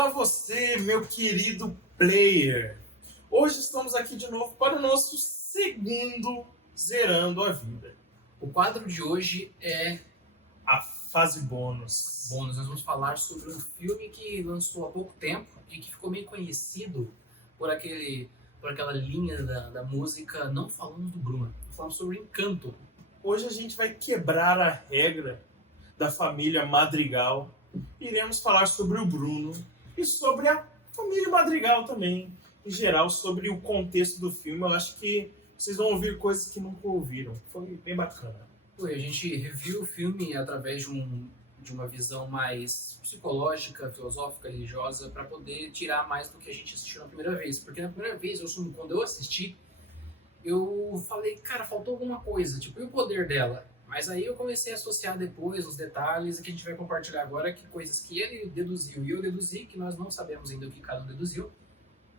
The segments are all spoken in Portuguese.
Olá você, meu querido player! Hoje estamos aqui de novo para o nosso segundo Zerando a Vida. O quadro de hoje é a fase bônus. Nós vamos falar sobre um filme que lançou há pouco tempo e que ficou meio conhecido por aquela linha da música Não Falamos do Bruno. Falamos sobre Encanto. Hoje a gente vai quebrar a regra da família Madrigal. Iremos falar sobre o Bruno e sobre a família Madrigal também, em geral, sobre o contexto do filme. Eu acho que vocês vão ouvir coisas que nunca ouviram. Foi bem bacana. A gente reviu o filme através de uma visão mais psicológica, filosófica, religiosa, para poder tirar mais do que a gente assistiu na primeira vez. Porque na primeira vez, quando eu assisti, eu falei, cara, faltou alguma coisa, tipo, e o poder dela? Mas aí eu comecei a associar depois os detalhes que a gente vai compartilhar agora, que coisas que ele deduziu e eu deduzi, que nós não sabemos ainda o que cada um deduziu,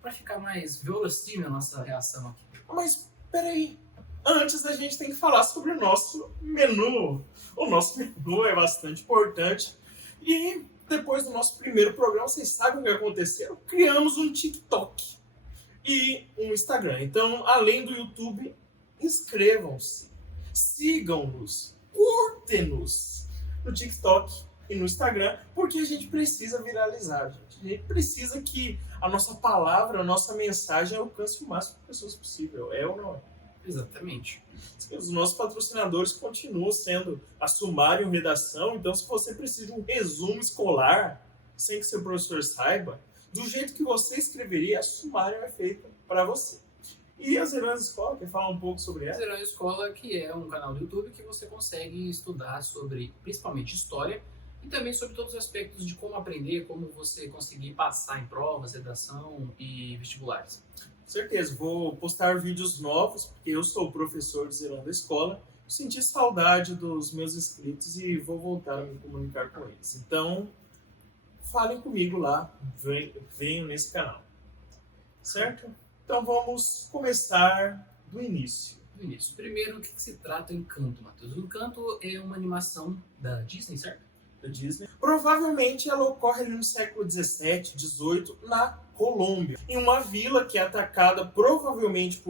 para ficar mais verossímil a nossa reação aqui. Mas, peraí, antes a gente tem que falar sobre o nosso menu. O nosso menu é bastante importante. E depois do nosso primeiro programa, vocês sabem o que aconteceu? Criamos um TikTok e um Instagram. Então, além do YouTube, inscrevam-se, sigam-nos, curtem-nos no TikTok e no Instagram, porque a gente precisa viralizar, gente. A gente precisa que a nossa palavra, a nossa mensagem alcance o máximo de pessoas possível. É ou não é? Exatamente. Os nossos patrocinadores continuam sendo a Sumário Redação, então se você precisa de um resumo escolar, sem que seu professor saiba, do jeito que você escreveria, a Sumário é feita para você. E a Zerando Escola, quer falar um pouco sobre ela? Zerando Escola, que é um canal do YouTube que você consegue estudar sobre, principalmente, história, e também sobre todos os aspectos de como aprender, como você conseguir passar em provas, redação e vestibulares. Certeza, vou postar vídeos novos, porque eu sou o professor de Zerando a Escola, senti saudade dos meus inscritos e vou voltar a me comunicar com eles. Então, falem comigo lá, venham nesse canal. Certo? Então vamos começar do início. Primeiro, o que se trata Encanto, Matheus? O Encanto é uma animação da Disney, certo? Da Disney. Provavelmente ela ocorre ali no século 17, 18, na Colômbia, em uma vila que é atacada provavelmente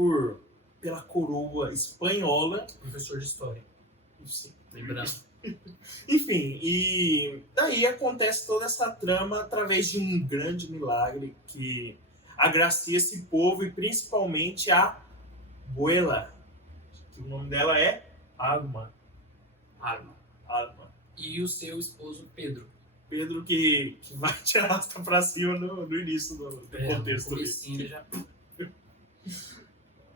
pela coroa espanhola. Professor de história. Sim. Lembrando. Enfim, e daí acontece toda essa trama através de um grande milagre que agracia esse povo e principalmente a Abuela, que o nome dela é Alma. E o seu esposo Pedro. Pedro que vai te arrastar pra cima no início do contexto do livro. Já...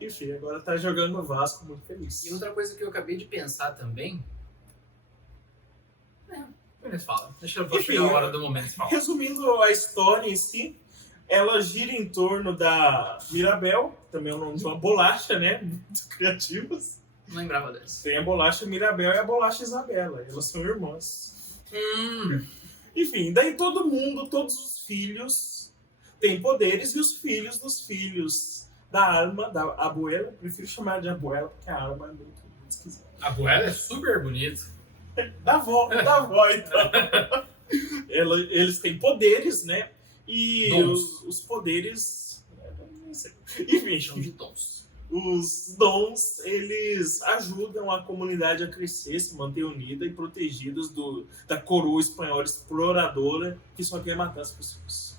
Enfim, agora tá jogando no Vasco, muito feliz. E outra coisa que eu acabei de pensar também... Deixa eu chegar a hora do momento de falar. Resumindo a história em si, ela gira em torno da Mirabel, também é o nome de uma bolacha, né? Muito criativas. Não lembrava dessa. Tem a bolacha Mirabel e a bolacha Isabela. Elas são irmãs. Enfim, daí todos os filhos têm poderes e os filhos dos filhos da Alma, da Abuela. Prefiro chamar de Abuela, porque a Alma é muito esquisita. A Abuela é super bonita. Da avó, então. Eles têm poderes, né? E os poderes... Enfim, chamam de dons. Os dons, eles ajudam a comunidade a crescer, se manter unida e protegidas da coroa espanhola exploradora que só quer matar as pessoas.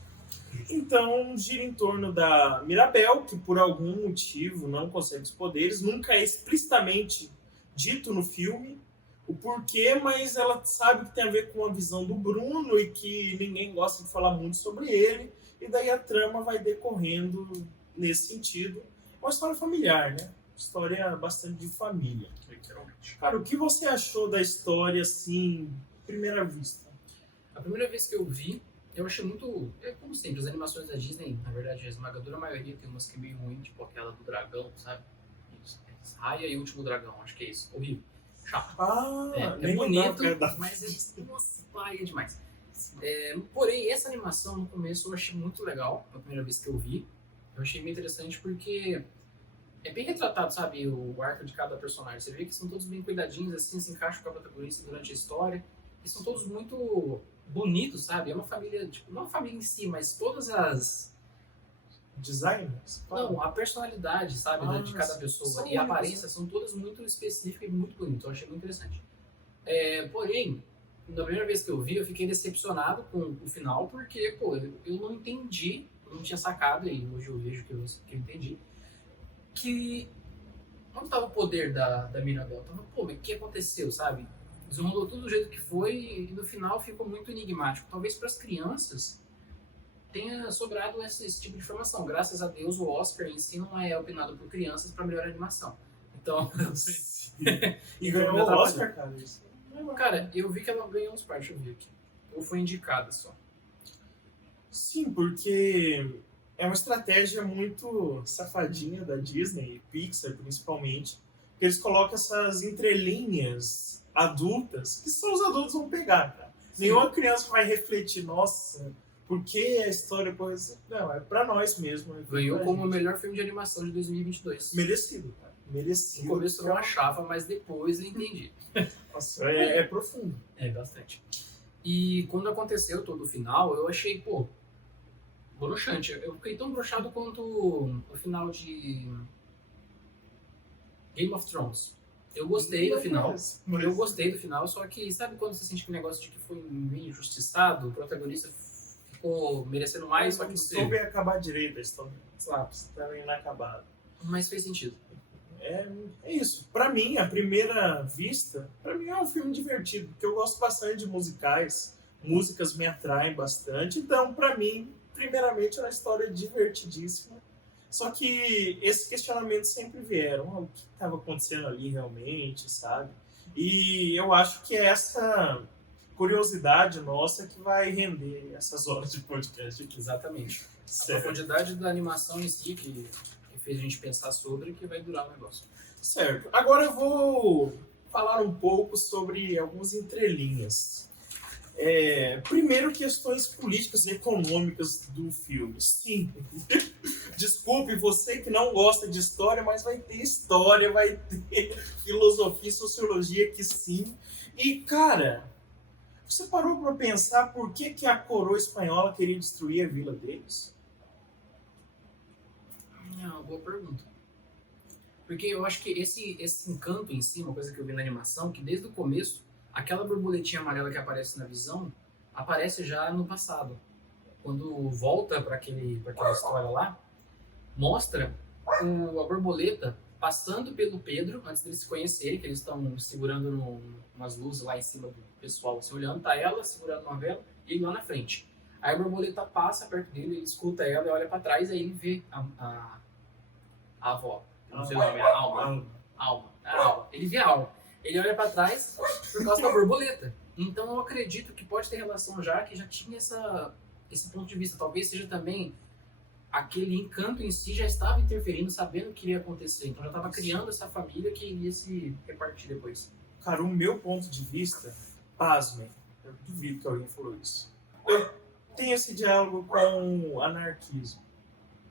Então, gira em torno da Mirabel, que por algum motivo não consegue os poderes. Nunca é explicitamente dito no filme o porquê, mas ela sabe que tem a ver com a visão do Bruno e que ninguém gosta de falar muito sobre ele. E daí a trama vai decorrendo nesse sentido. Uma história familiar, né? História bastante de família, literalmente. Cara, o que você achou da história, assim, primeira vista? A primeira vez que eu vi, eu achei muito... como sempre, as animações da Disney, na verdade, a esmagadora maioria tem umas que é meio ruim, tipo aquela do dragão, sabe? Raya e o Último Dragão, acho que é isso. Horrível. Chato. É bonito, mas é uma paia demais. Porém, essa animação, no começo, eu achei muito legal, a primeira vez que eu vi. Eu achei meio interessante porque é bem retratado, sabe, o arco de cada personagem. Você vê que são todos bem cuidadinhos, assim, se encaixam com a protagonista durante a história. E são todos muito bonito, sabe? É uma família, tipo, não a família em si, mas todas as... Designers? Não, a personalidade, sabe, de cada pessoa são e a únicos, aparência são todas muito específicas e muito bonitas. Eu achei muito interessante. Porém, na primeira vez que eu vi, eu fiquei decepcionado com o final, porque, pô, eu não entendi, eu não tinha sacado, e hoje eu vejo que eu entendi, que onde estava o poder da Mirabel? Tava, pô, mas o que aconteceu, sabe? Desrolou tudo do jeito que foi e no final ficou muito enigmático. Talvez para as crianças tenha sobrado esse tipo de informação. Graças a Deus, o Oscar em si não é opinado por crianças para melhor animação. Então, E ganhou o Oscar, cara. Isso. Cara, eu vi que ela ganhou uns partes, eu vi aqui. Ou foi indicada só. Sim, porque é uma estratégia muito safadinha da Disney e Pixar, principalmente, que eles colocam essas entrelinhas adultas, que só os adultos vão pegar, cara. Sim. Nenhuma criança vai refletir, nossa, por que a história coisa... Não, é pra nós mesmo. Ganhou como o melhor filme de animação de 2022. Merecido, cara. Merecido. No começo eu não achava, mas depois eu entendi. Nossa, é profundo. É, bastante. E quando aconteceu todo o final, eu achei, pô, broxante. Eu fiquei tão broxado quanto o final de Game of Thrones. Eu gostei do final. Eu gostei do final, só que sabe quando você sente que o negócio de que foi meio injustiçado, o protagonista ficou merecendo mais, só que não soube teve. acabar direito a história. Sabe, está inacabado. Mas fez sentido. É isso. Pra mim, à primeira vista, pra mim é um filme divertido, porque eu gosto bastante de musicais. Músicas me atraem bastante. Então, pra mim, primeiramente, é uma história divertidíssima. Só que esses questionamentos sempre vieram. O que estava acontecendo ali realmente, sabe? E eu acho que é essa curiosidade nossa que vai render essas horas de podcast aqui. Exatamente. Certo. A profundidade da animação em si, que fez a gente pensar sobre, que vai durar o negócio. Certo. Agora eu vou falar um pouco sobre algumas entrelinhas. Primeiro, questões políticas e econômicas do filme. Sim. Desculpe você que não gosta de história, mas vai ter história, vai ter filosofia e sociologia que sim. E, cara, você parou para pensar por que a coroa espanhola queria destruir a vila deles? É uma boa pergunta. Porque eu acho que esse encanto em si, uma coisa que eu vi na animação, que desde o começo, aquela borboletinha amarela que aparece na visão, aparece já no passado. Quando volta para aquela história lá, mostra a borboleta passando pelo Pedro, antes deles se conhecerem, que eles estão segurando umas luzes lá em cima do pessoal, assim, olhando, tá ela segurando uma vela e ele lá na frente. Aí a borboleta passa perto dele, ele escuta ela e olha para trás, aí ele vê a avó. Não sei o nome, é Alma. Ele vê a Alma. Ele olha para trás por causa da borboleta. Então eu acredito que pode ter relação já, que já tinha esse ponto de vista. Talvez seja também aquele encanto em si já estava interferindo, sabendo o que iria acontecer. Então já estava criando essa família que iria se repartir depois. Cara, o meu ponto de vista, pasmem, eu duvido que alguém falou isso. Eu tenho esse diálogo com o anarquismo,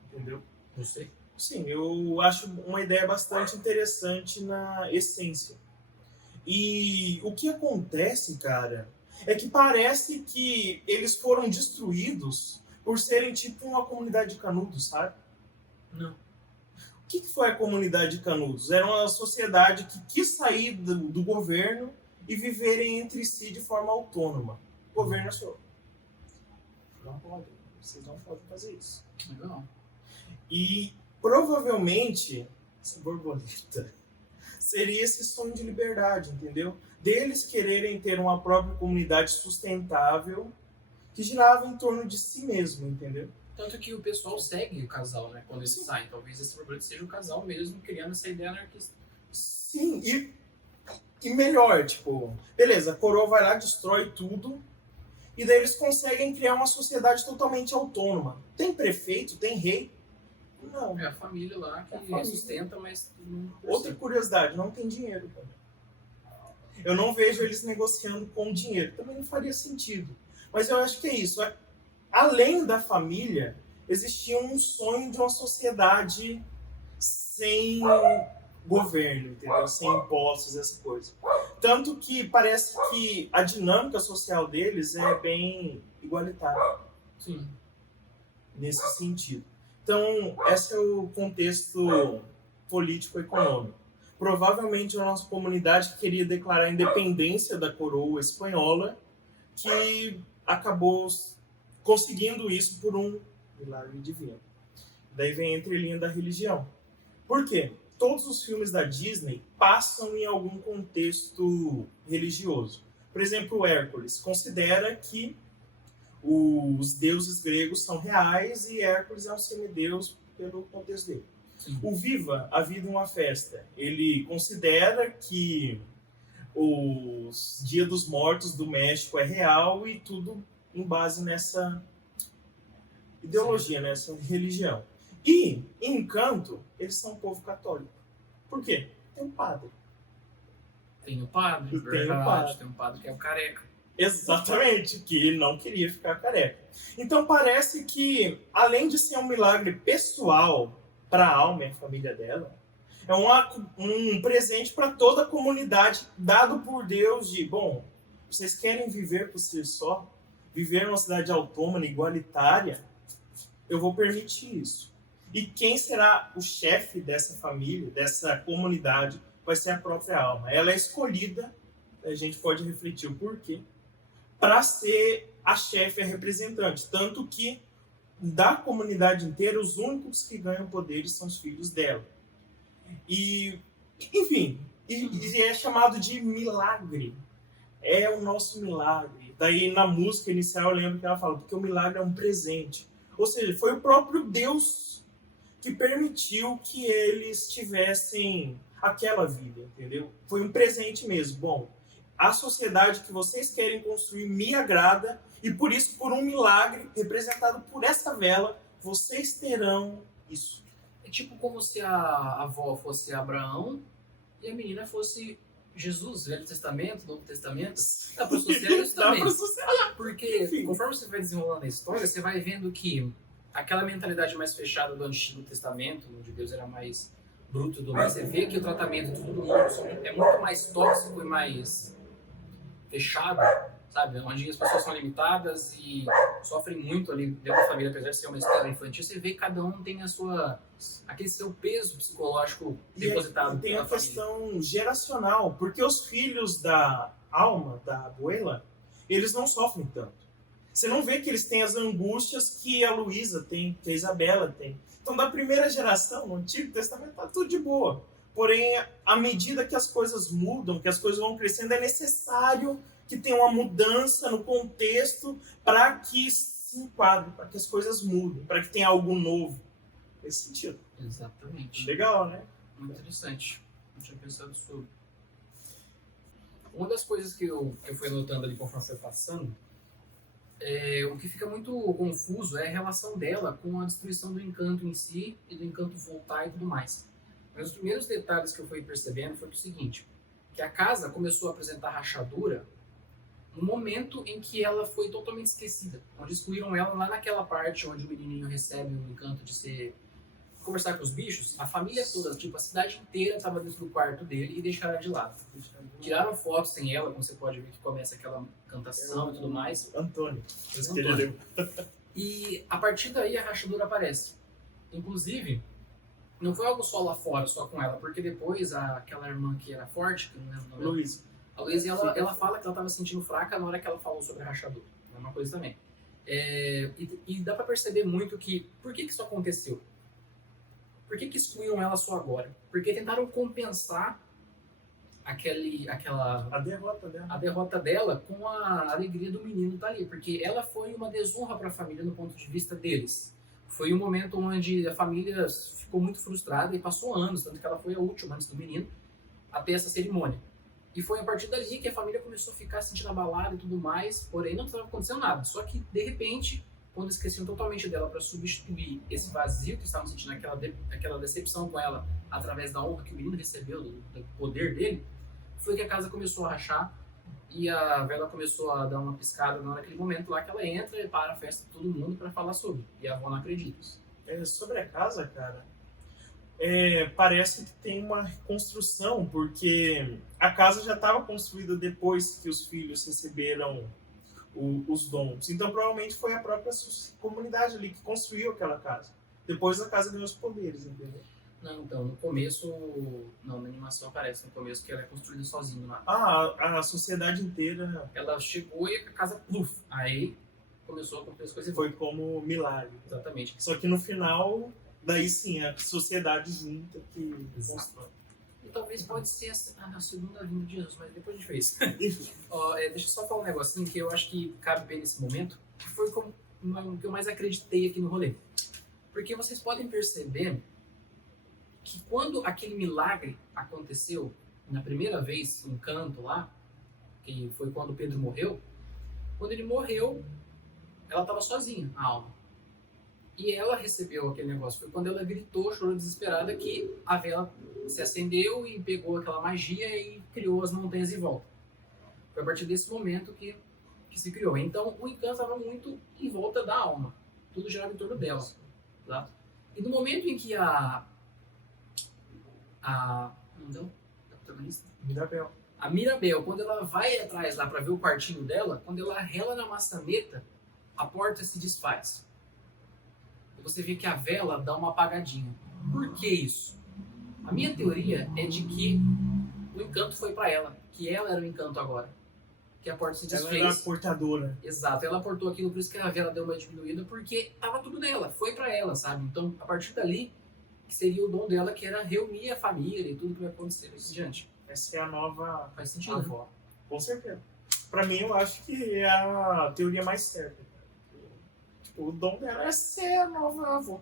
entendeu? Não sei. Sim, eu acho uma ideia bastante interessante na essência. E o que acontece, cara, é que parece que eles foram destruídos por serem tipo uma comunidade de canudos, sabe? Não. O que foi a comunidade de canudos? Era uma sociedade que quis sair do governo e viverem entre si de forma autônoma. O governo achou. Não pode, vocês não podem fazer isso. Legal. E provavelmente essa borboleta seria esse sonho de liberdade, entendeu? Deles quererem ter uma própria comunidade sustentável que girava em torno de si mesmo, entendeu? Tanto que o pessoal segue o casal, né? Quando eles saem. Talvez esse borboleta seja o casal mesmo criando essa ideia anarquista. Sim, e melhor, tipo, beleza, a coroa vai lá, destrói tudo, e daí eles conseguem criar uma sociedade totalmente autônoma. Tem prefeito, tem rei. Não. É a família lá que sustenta, mas... Outra curiosidade, não tem dinheiro, cara. Eu não vejo eles negociando com dinheiro. Também não faria sentido. Mas eu acho que é isso. Além da família, existia um sonho de uma sociedade sem governo, entendeu? Sem impostos, essa coisa. Tanto que parece que a dinâmica social deles é bem igualitária. Sim. Nesse sentido. Então, esse é o contexto político-econômico. Provavelmente a nossa comunidade queria declarar a independência da coroa espanhola, que acabou conseguindo isso por um milagre divino. Daí vem a entrelinha da religião. Por quê? Todos os filmes da Disney passam em algum contexto religioso. Por exemplo, Hércules considera que os deuses gregos são reais e Hércules é um semideus pelo contexto dele. Sim. O Viva, A Vida é uma Festa, ele considera que os Dia dos Mortos do México é real e tudo em base nessa ideologia, nessa religião. E, em Encanto, eles são um povo católico. Por quê? Tem um padre. Tem o padre, verdade, tem um padre que é o careca. Exatamente, que ele não queria ficar careca. Então parece que, além de ser um milagre pessoal para a alma e a família dela, é um presente para toda a comunidade, dado por Deus de, bom, vocês querem viver por si só? Viver numa cidade autônoma, igualitária? Eu vou permitir isso. E quem será o chefe dessa família, dessa comunidade, vai ser a própria alma. Ela é escolhida, a gente pode refletir o porquê, para ser a chefe, a representante. Tanto que, da comunidade inteira, os únicos que ganham poderes são os filhos dela. E, enfim, e é chamado de milagre. É o nosso milagre. Daí, na música inicial, eu lembro que ela fala, porque o milagre é um presente. Ou seja, foi o próprio Deus que permitiu que eles tivessem aquela vida, entendeu? Foi um presente mesmo. Bom, a sociedade que vocês querem construir me agrada e por isso, por um milagre representado por essa vela, vocês terão isso. É tipo como se a avó fosse Abraão e a menina fosse Jesus, Velho Testamento, Novo Testamento. Dá pra associar isso também. Porque Enfim. conforme você vai desenrolando a história, você vai vendo que aquela mentalidade mais fechada do Antigo Testamento, onde Deus era mais bruto e tudo mais, você vê que o tratamento de todo mundo é muito mais tóxico e mais fechado, sabe? Onde as pessoas são limitadas e sofrem muito ali dentro da família, apesar de ser uma história infantil, você vê que cada um tem aquele seu peso psicológico depositado. E tem a família. questão geracional, porque os filhos da Alma, da Abuela, eles não sofrem tanto. Você não vê que eles têm as angústias que a Luísa tem, que a Isabela tem. Então, da primeira geração, no Antigo Testamento, tá tudo de boa. Porém, à medida que as coisas mudam, que as coisas vão crescendo, é necessário que tenha uma mudança no contexto para que se enquadre, para que as coisas mudem, para que tenha algo novo. Nesse sentido. Exatamente. Legal, né? Muito interessante. Não tinha pensado sobre. Uma das coisas que eu fui notando ali conforme foi passando, o que fica muito confuso é a relação dela com a destruição do encanto em si e do encanto voltar e tudo mais. Mas os primeiros detalhes que eu fui percebendo foi o seguinte, que a casa começou a apresentar rachadura no momento em que ela foi totalmente esquecida, onde excluíram ela lá naquela parte onde o menininho recebe o encanto de conversar com os bichos, a família toda, tipo a cidade inteira estava dentro do quarto dele e deixaram ela de lado. Tiraram fotos sem ela, como você pode ver que começa aquela cantação e tudo mais. Antônio. E a partir daí a rachadura aparece. Inclusive, não foi algo só lá fora, só com ela, porque depois aquela irmã que era forte, que eu não lembro o nome dela, Luísa. a Luísa, ela fala que ela estava se sentindo fraca na hora que ela falou sobre a rachadura. É uma coisa também. E dá pra perceber muito que... Por que isso aconteceu? Por que excluíram ela só agora? Porque tentaram compensar a derrota dela com a alegria do menino estar ali. Porque ela foi uma desonra para a família no ponto de vista deles. Foi um momento onde a família ficou muito frustrada e passou anos, tanto que ela foi a última antes do menino, a ter essa cerimônia. E foi a partir dali que a família começou a ficar se sentindo abalada e tudo mais, porém não estava acontecendo nada. Só que, de repente, quando esqueciam totalmente dela para substituir esse vazio que estavam sentindo, aquela decepção com ela, através da honra que o menino recebeu, do poder dele, foi que a casa começou a rachar e a vela começou a dar uma piscada naquele momento lá que ela entra e para a festa de todo mundo para falar sobre. E a avó não acredita. Sobre a casa, cara, parece que tem uma reconstrução, porque a casa já estava construída depois que os filhos receberam os dons. Então, provavelmente foi a própria comunidade ali que construiu aquela casa. Depois a casa ganhou os poderes, entendeu? Não, então, no começo... Não, na animação aparece no começo que ela é construída sozinha lá. A sociedade inteira... Ela chegou e a casa, pluf, aí começou a acontecer as coisas. Foi como milagre. Exatamente. Só que no final, daí sim, a sociedade junta que constrói. E talvez pode ser a segunda vinda de Jesus, mas depois a gente fez. Deixa eu só falar um negocinho que eu acho que cabe bem nesse momento, que foi o que eu mais acreditei aqui no rolê. Porque vocês podem perceber que quando aquele milagre aconteceu, na primeira vez, um canto lá, que foi quando Pedro morreu, quando ele morreu, ela estava sozinha, a alma. E ela recebeu aquele negócio. Foi quando ela gritou, chorou desesperada, que a vela se acendeu e pegou aquela magia e criou as montanhas em volta. Foi a partir desse momento que se criou. Então, o encanto estava muito em volta da alma. Tudo girava em torno dela. Tá? E no momento em que não, a protagonista? Mirabel. A Mirabel, quando ela vai atrás lá para ver o quartinho dela, quando ela rela na maçaneta, a porta se desfaz. E você vê que a vela dá uma apagadinha. Por que isso? A minha teoria é de que o encanto foi para ela, que ela era o encanto agora. Que a porta se desfez. Ela era a portadora. Exato, ela portou aquilo, por isso que a vela deu uma diminuída, porque tava tudo nela, foi para ela, sabe? Então, a partir dali, que seria o dom dela, que era reunir a família e tudo que vai acontecer daqui em diante. Essa é a nova Faz sentido, avó. Né? Com certeza. Pra mim, eu acho que é a teoria mais certa. Tipo, o dom dela é ser a nova avó.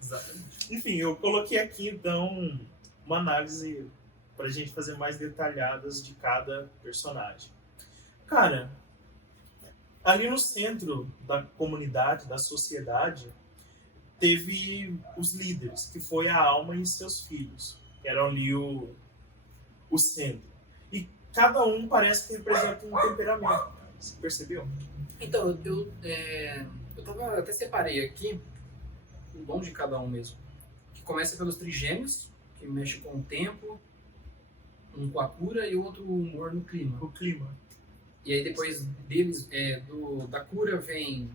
Exatamente. Enfim, eu coloquei aqui, então, uma análise pra gente fazer mais detalhadas de cada personagem. Cara, ali no centro da comunidade, da sociedade, teve os líderes, que foi a alma e seus filhos, que eram ali o centro. E cada um parece que representa um temperamento. Você percebeu? Então, eu até separei aqui o dom de cada um mesmo. Que começa pelos trigêmeos, que mexe com o tempo, um com a cura e o outro o humor no clima. O clima. E aí depois deles, da cura vem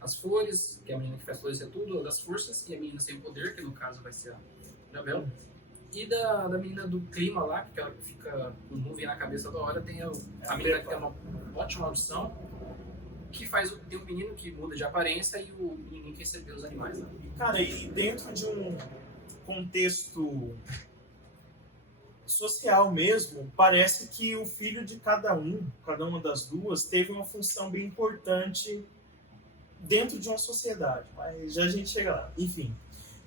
as flores, que é a menina que faz florescer tudo, das forças, e a menina sem poder, que no caso vai ser a Mirabel. E da menina do clima lá, que aquela que fica com nuvem na cabeça da hora, tem a menina que tem uma ótima audição, que tem um menino que muda de aparência e o menino que recebeu os animais. Né? Cara, e dentro de um contexto social mesmo, parece que o filho de cada uma das duas, teve uma função bem importante dentro de uma sociedade, mas já a gente chega lá. Enfim,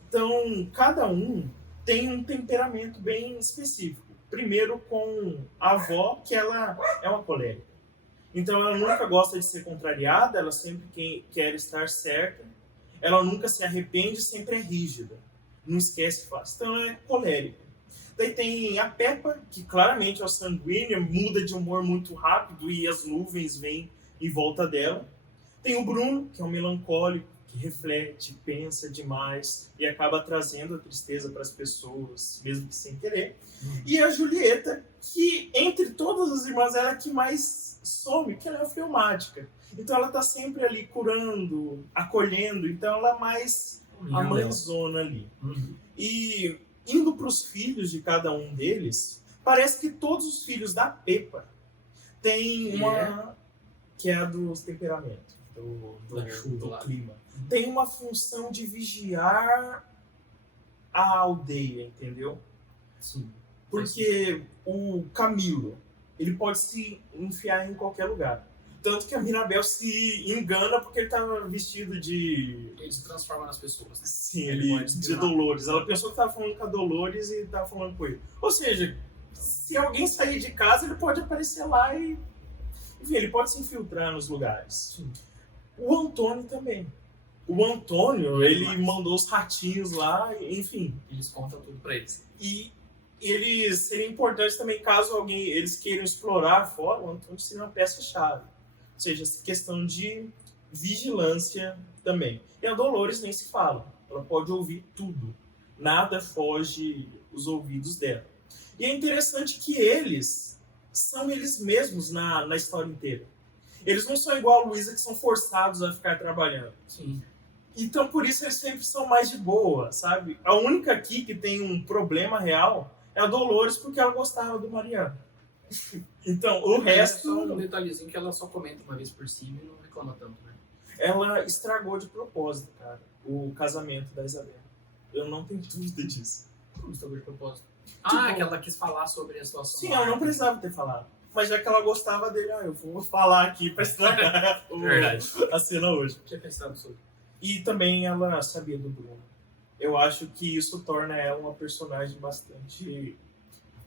então cada um tem um temperamento bem específico. Primeiro com a avó, que ela é uma colérica. Então ela nunca gosta de ser contrariada, ela sempre quer estar certa, ela nunca se arrepende, sempre é rígida, não esquece fácil. Então ela é colérica. Daí tem a Peppa, que claramente é sanguínea, muda de humor muito rápido e as nuvens vêm em volta dela. Tem o Bruno, que é um melancólico, que reflete, pensa demais e acaba trazendo a tristeza para as pessoas, mesmo que sem querer. E a Julieta, que entre todas as irmãs ela é a que mais some, que ela é fleumática. Então ela está sempre ali curando, acolhendo, então ela é mais a mãezona ali. E indo para os filhos de cada um deles, parece que todos os filhos da Peppa têm uma... que é a dos temperamentos, do clima. Tem uma função de vigiar a aldeia, entendeu? Sim. Porque o Camilo, ele pode se enfiar em qualquer lugar. Tanto que a Mirabel se engana porque ele estava vestido de... Ele se transforma nas pessoas, né? Sim, ele de Dolores. Ela pensou que estava falando com a Dolores e estava falando com ele. Ou seja, se alguém sair de casa, ele pode aparecer lá e... Enfim, ele pode se infiltrar nos lugares. Sim. O Antônio também. O Antônio, ele mandou os ratinhos lá, enfim. Eles contam tudo pra eles. E eles seriam importantes também caso eles queiram explorar fora, o Antônio seria uma peça-chave. Ou seja, essa questão de vigilância também. E a Dolores nem se fala. Ela pode ouvir tudo. Nada foge os ouvidos dela. E é interessante que eles são eles mesmos na história inteira. Eles não são igual a Luísa, que são forçados a ficar trabalhando. Sim. Então, por isso, eles sempre são mais de boa, sabe? A única aqui que tem um problema real é a Dolores, porque ela gostava do Mariano. Então, o resto... É só um detalhezinho que ela só comenta uma vez por cima e não reclama tanto, né? Ela estragou de propósito, cara, o casamento da Isabela. Eu não tenho dúvida disso. Como estragou de propósito? Tipo, que ela quis falar sobre a situação. Sim, ela não precisava ter falado. Mas já que ela gostava dele, eu vou falar aqui pra estragar a cena hoje. Eu tinha pensado sobre. E também ela sabia do Bruno. Eu acho que isso torna ela uma personagem bastante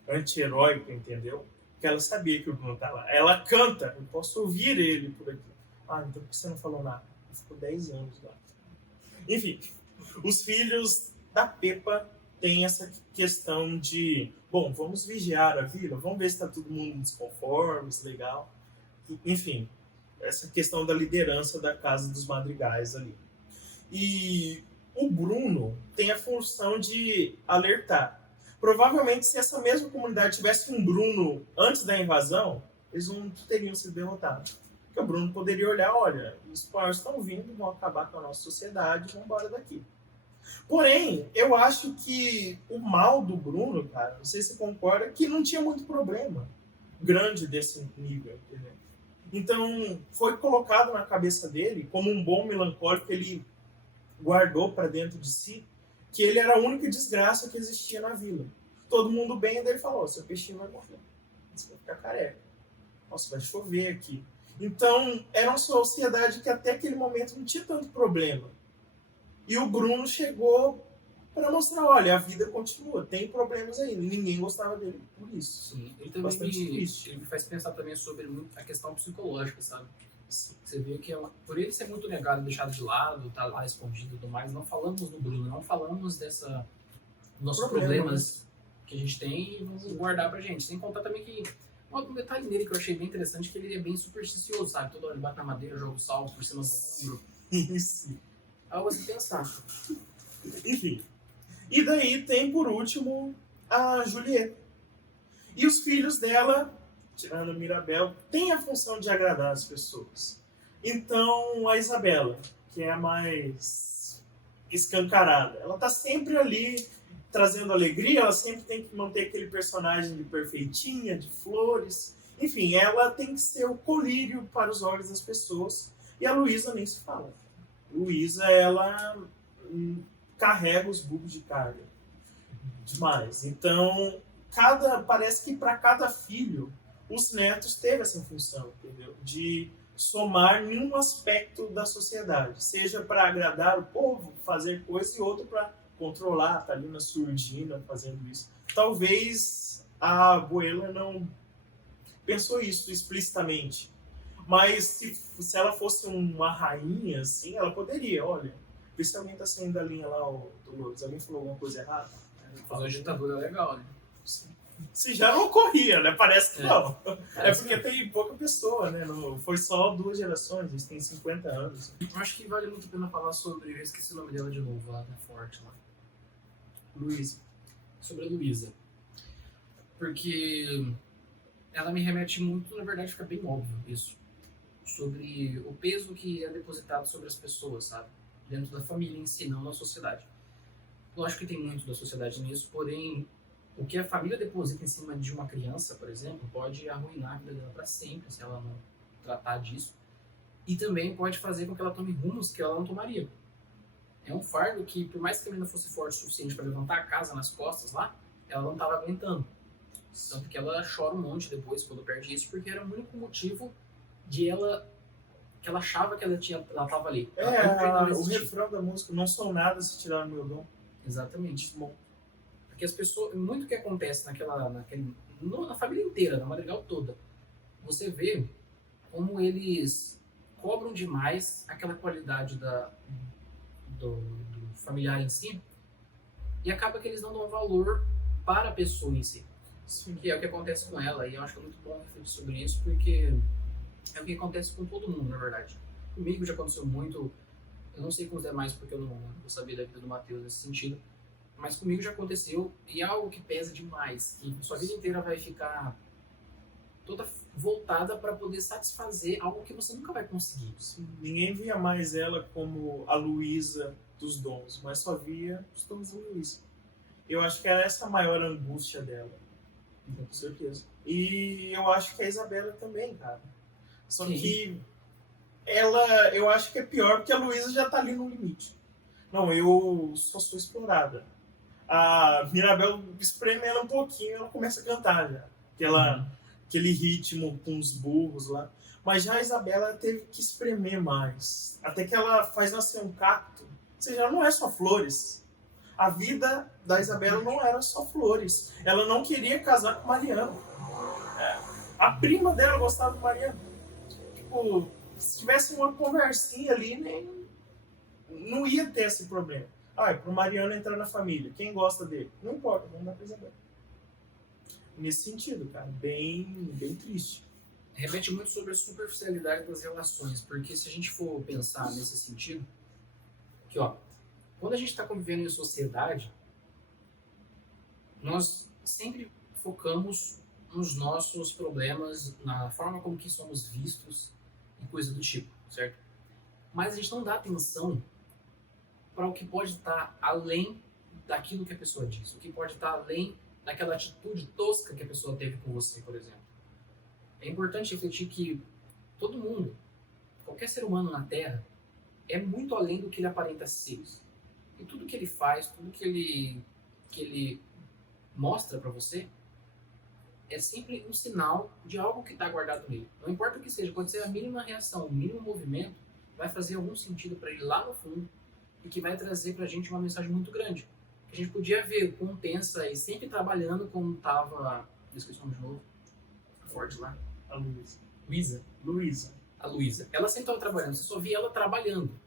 anti-heróica, entendeu? Porque ela sabia que o Bruno tá lá. Ela canta, eu posso ouvir ele por aqui. Então por que você não falou nada? Ele ficou 10 anos lá. Enfim, os filhos da Pepa têm essa questão de, bom, vamos vigiar a vila, vamos ver se está todo mundo desconforme, legal. Enfim, essa questão da liderança da Casa dos Madrigais ali. E o Bruno tem a função de alertar. Provavelmente, se essa mesma comunidade tivesse um Bruno antes da invasão, eles não teriam sido derrotados. Porque o Bruno poderia olhar, olha, os espanhóis estão vindo, vão acabar com a nossa sociedade, vamos embora daqui. Porém, eu acho que o mal do Bruno, cara, não sei se você concorda, que não tinha muito problema grande desse nível, entendeu? Então, foi colocado na cabeça dele, como um bom melancólico, ele guardou para dentro de si, que ele era a única desgraça que existia na vila. Todo mundo bem, daí ele falou, seu peixinho vai morrer, você vai ficar careca. Nossa, vai chover aqui. Então, era uma sociedade que até aquele momento não tinha tanto problema. E o Bruno chegou para mostrar, olha, a vida continua, tem problemas ainda. Ninguém gostava dele por isso. Sim, ele também me faz pensar também sobre a questão psicológica, sabe? Você vê que por ele ser muito negado, deixado de lado, tá lá escondido e tudo mais, não falamos do Bruno, não falamos nossos problemas que a gente tem e vamos guardar pra gente. Sem contar também que um detalhe nele que eu achei bem interessante é que ele é bem supersticioso, sabe? Toda hora ele bate na madeira, joga o sal por cima do ombro. Isso. Algo a se pensar. Enfim. E daí tem, por último, a Julieta. E os filhos dela, tirando a Mirabel, têm a função de agradar as pessoas. Então, a Isabela, que é a mais escancarada, ela tá sempre ali trazendo alegria, ela sempre tem que manter aquele personagem de perfeitinha, de flores. Enfim, ela tem que ser o colírio para os olhos das pessoas. E a Luísa nem se fala. Luísa, ela carrega os bugos de carga demais. Então, parece que para cada filho, os netos teve essa função, entendeu? De somar em um aspecto da sociedade, seja para agradar o povo, fazer coisa, e outro para controlar, tá ali na surdina fazendo isso. Talvez a Abuela não pensou isso explicitamente, mas se ela fosse uma rainha, assim, ela poderia, olha, vê se alguém tá saindo da linha lá, se alguém falou alguma coisa errada. Fazer uma ditadura legal, né? Se já não ocorria, né? Parece que não. É porque tem pouca pessoa, né? Não, foi só 2 gerações, eles têm 50 anos. Eu acho que vale muito a pena falar sobre, eu esqueci o nome dela de novo, lá na Forte, lá. Luísa. Sobre a Luísa. Porque ela me remete muito, na verdade fica bem óbvio isso, sobre o peso que é depositado sobre as pessoas, sabe? Dentro da família em si, não na sociedade. Lógico que tem muito da sociedade nisso, porém, o que a família deposita em cima de uma criança, por exemplo, pode arruinar a vida dela para sempre, se ela não tratar disso. E também pode fazer com que ela tome rumos que ela não tomaria. É um fardo que, por mais que a menina fosse forte o suficiente para levantar a casa nas costas lá, ela não estava aguentando. Tanto que ela chora um monte depois quando perde isso, porque era o único motivo de ela, que ela achava que ela estava ali. O refrão da música, não sou nada se tirar o meu dom. Exatamente. Bom, porque as pessoas, muito que acontece na família inteira, na Madrigal toda, você vê como eles cobram demais aquela qualidade do familiar em si, e acaba que eles não dão valor para a pessoa em si. Sim. Que é o que acontece com ela, e eu acho que é muito bom refletir sobre isso, porque é o que acontece com todo mundo, na verdade. Comigo já aconteceu muito, eu não sei com os demais, porque eu não sabia da vida do Matheus nesse sentido, Mas comigo já aconteceu e é algo que pesa demais. E sua vida inteira vai ficar toda voltada para poder satisfazer algo que você nunca vai conseguir. Sim, ninguém via mais ela como a Luísa dos dons, mas só via os dons da Luísa. Eu acho que era essa a maior angústia dela, com certeza. E eu acho que a Isabela também, cara. Só Sim. que ela, eu acho que é pior porque a Luísa já tá ali no limite. Não, eu só sou explorada. A Mirabel espreme ela um pouquinho, ela começa a cantar já. Aquele ritmo com os burros lá. Mas já a Isabela teve que espremer mais. Até que ela faz nascer um cacto. Ou seja, não é só flores. A vida da Isabela não era só flores. Ela não queria casar com Mariano. A prima dela gostava do Mariano. Tipo, se tivesse uma conversinha ali, nem não ia ter esse problema. Ah, é pro Mariano entrar na família. Quem gosta dele? Não importa, vamos dar pra Isabela. Nesse sentido, cara, bem triste. Repete muito sobre a superficialidade das relações, porque se a gente for pensar nesse sentido, que ó, quando a gente está convivendo em sociedade, nós sempre focamos nos nossos problemas, na forma como que somos vistos e coisa do tipo, certo? Mas a gente não dá atenção para o que pode estar além daquilo que a pessoa diz, o que pode estar além daquela atitude tosca que a pessoa teve com você, por exemplo. É importante refletir que todo mundo, qualquer ser humano na Terra, é muito além do que ele aparenta ser. E tudo que ele faz, tudo que ele mostra para você, é sempre um sinal de algo que está guardado nele. Não importa o que seja, pode ser a mínima reação, o mínimo movimento, vai fazer algum sentido para ele lá no fundo e que vai trazer para a gente uma mensagem muito grande. A gente podia ver o quão tensa e sempre trabalhando como estava... Esqueci o nome de novo. A Ford lá. A Luísa. Luísa. A Luísa. Ela sempre estava trabalhando, você só via ela trabalhando.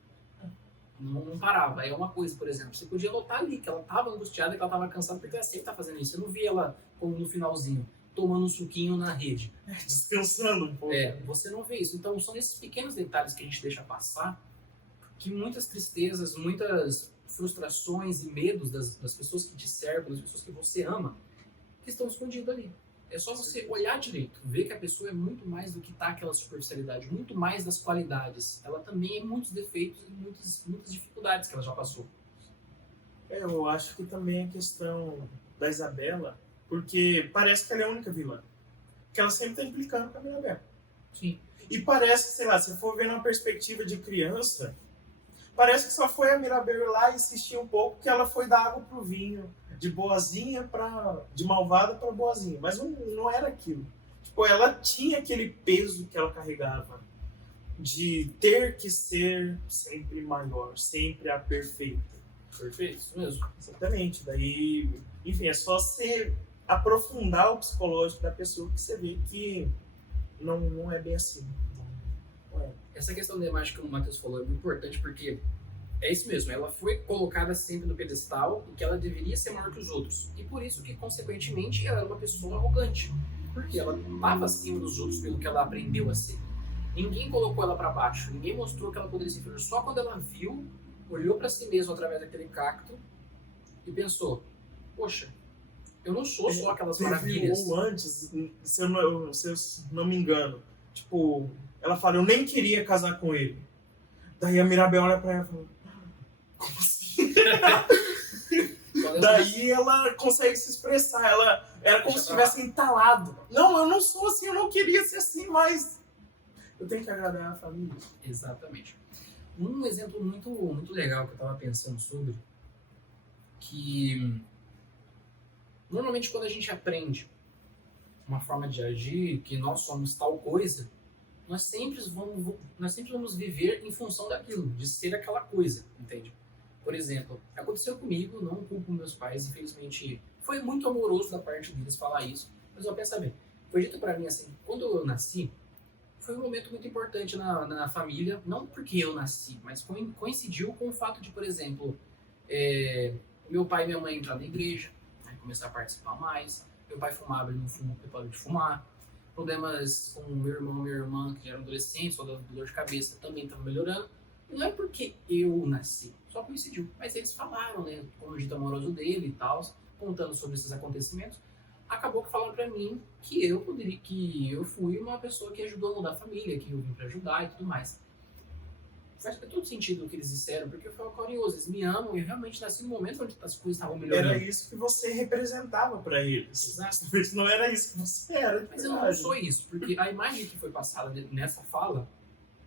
Não parava. É uma coisa, por exemplo, você podia notar ali que ela estava angustiada, que ela estava cansada, porque ela sempre está fazendo isso. Você não via ela, como no finalzinho, tomando um suquinho na rede. Descansando um pouco. Você não vê isso. Então, são esses pequenos detalhes que a gente deixa passar que muitas tristezas, muitas frustrações e medos das pessoas que te cercam, das pessoas que você ama, que estão escondidos ali. É só você olhar direito, ver que a pessoa é muito mais do que tá aquela superficialidade, muito mais das qualidades. Ela também é muitos defeitos e muitas dificuldades que ela já passou. Eu acho que também a questão da Isabela, porque parece que ela é a única vilã. Que ela sempre tá implicando com a Mirabel. Sim. E parece, sei lá, se for ver numa perspectiva de criança, parece que só foi a Mirabel ir lá e insistir um pouco que ela foi dar água pro vinho, de boazinha de malvada para boazinha. Mas não era aquilo. Tipo, ela tinha aquele peso que ela carregava de ter que ser sempre maior, sempre a perfeita. Perfeito, isso mesmo. Exatamente. Daí, enfim, é só você aprofundar o psicológico da pessoa que você vê que não é bem assim. Não é. Essa questão da imagem que o Matheus falou é muito importante porque é isso mesmo, ela foi colocada sempre no pedestal e que ela deveria ser maior que os outros. E por isso que, consequentemente, ela é uma pessoa arrogante. Porque ela estava acima dos outros pelo que ela aprendeu a ser. Ninguém colocou ela para baixo, ninguém mostrou que ela poderia ser inferior. Só quando ela viu, olhou para si mesma através daquele cacto e pensou, poxa, eu não sou só aquelas maravilhas. Ou antes, se eu não me engano, tipo, ela fala, eu nem queria casar com ele. Daí a Mirabel olha pra ela e fala, como assim? Daí ela consegue se expressar, ela era como se estivesse entalado. Não, eu não sou assim, eu não queria ser assim, mas eu tenho que agradar a família. Exatamente. Um exemplo muito legal que eu tava pensando sobre, que normalmente quando a gente aprende uma forma de agir, que nós somos tal coisa, nós sempre vamos viver em função daquilo, de ser aquela coisa, entende? Por exemplo, aconteceu comigo, não culpo meus pais, infelizmente foi muito amoroso da parte deles falar isso, mas eu penso bem, foi dito pra mim assim, quando eu nasci, foi um momento muito importante na família, não porque eu nasci, mas coincidiu com o fato de, por exemplo, meu pai e minha mãe entraram na igreja, né, começar a participar mais, meu pai fumava, ele não fumou porque parou de fumar, problemas com meu irmão e minha irmã, que já eram adolescentes, só dor de cabeça, também estavam melhorando, Não é porque eu nasci, só coincidiu. Mas eles falaram, né, como o jeito amoroso dele e tal, contando sobre esses acontecimentos. Acabou que falaram pra mim que eu fui uma pessoa que ajudou a mudar a família, que eu vim pra ajudar e tudo mais. Faz todo sentido o que eles disseram, porque eu falo curioso, eles me amam e eu realmente nasci no momento onde as coisas estavam melhorando. Era isso que você representava pra eles. Exato. Mas não era isso que você era. Mas eu não sou isso, porque a imagem que foi passada nessa fala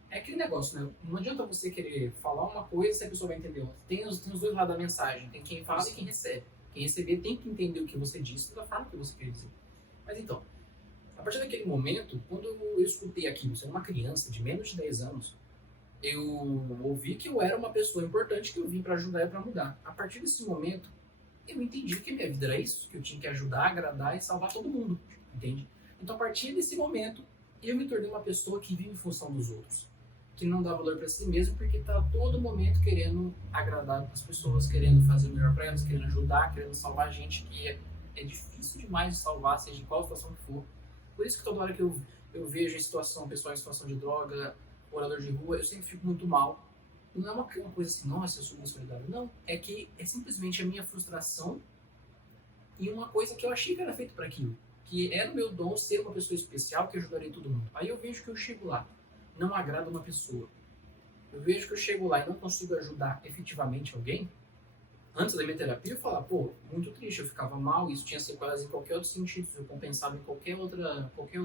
é aquele negócio, né? Não adianta você querer falar uma coisa se a pessoa vai entender outra. Tem os dois lados da mensagem, tem quem fala e quem recebe. Quem receber tem que entender o que você disse da forma que você quer dizer. Mas então, a partir daquele momento, quando eu escutei aquilo, sendo uma criança de menos de 10 anos, eu ouvi que eu era uma pessoa importante, que eu vim para ajudar e para mudar. A partir desse momento, eu entendi que a minha vida era isso, que eu tinha que ajudar, agradar e salvar todo mundo, entende? Então, a partir desse momento, eu me tornei uma pessoa que vive em função dos outros, que não dá valor para si mesmo, porque tá a todo momento querendo agradar as pessoas, querendo fazer o melhor para elas, querendo ajudar, querendo salvar gente que é difícil demais de salvar, seja em qual situação que for. Por isso que toda hora que eu vejo pessoal em situação de droga, morador de rua, eu sempre fico muito mal. Não é uma coisa assim, nossa, eu sou muito solidário. Não, é que é simplesmente a minha frustração e uma coisa que eu achei que era feito para aquilo. Que era o meu dom ser uma pessoa especial que ajudaria todo mundo. Aí eu vejo que eu chego lá, não agrada uma pessoa. Eu vejo que eu chego lá e não consigo ajudar efetivamente alguém. Antes da minha terapia, eu falava, pô, muito triste, eu ficava mal, isso tinha sequelas em qualquer outro sentido, eu compensava em qualquer outro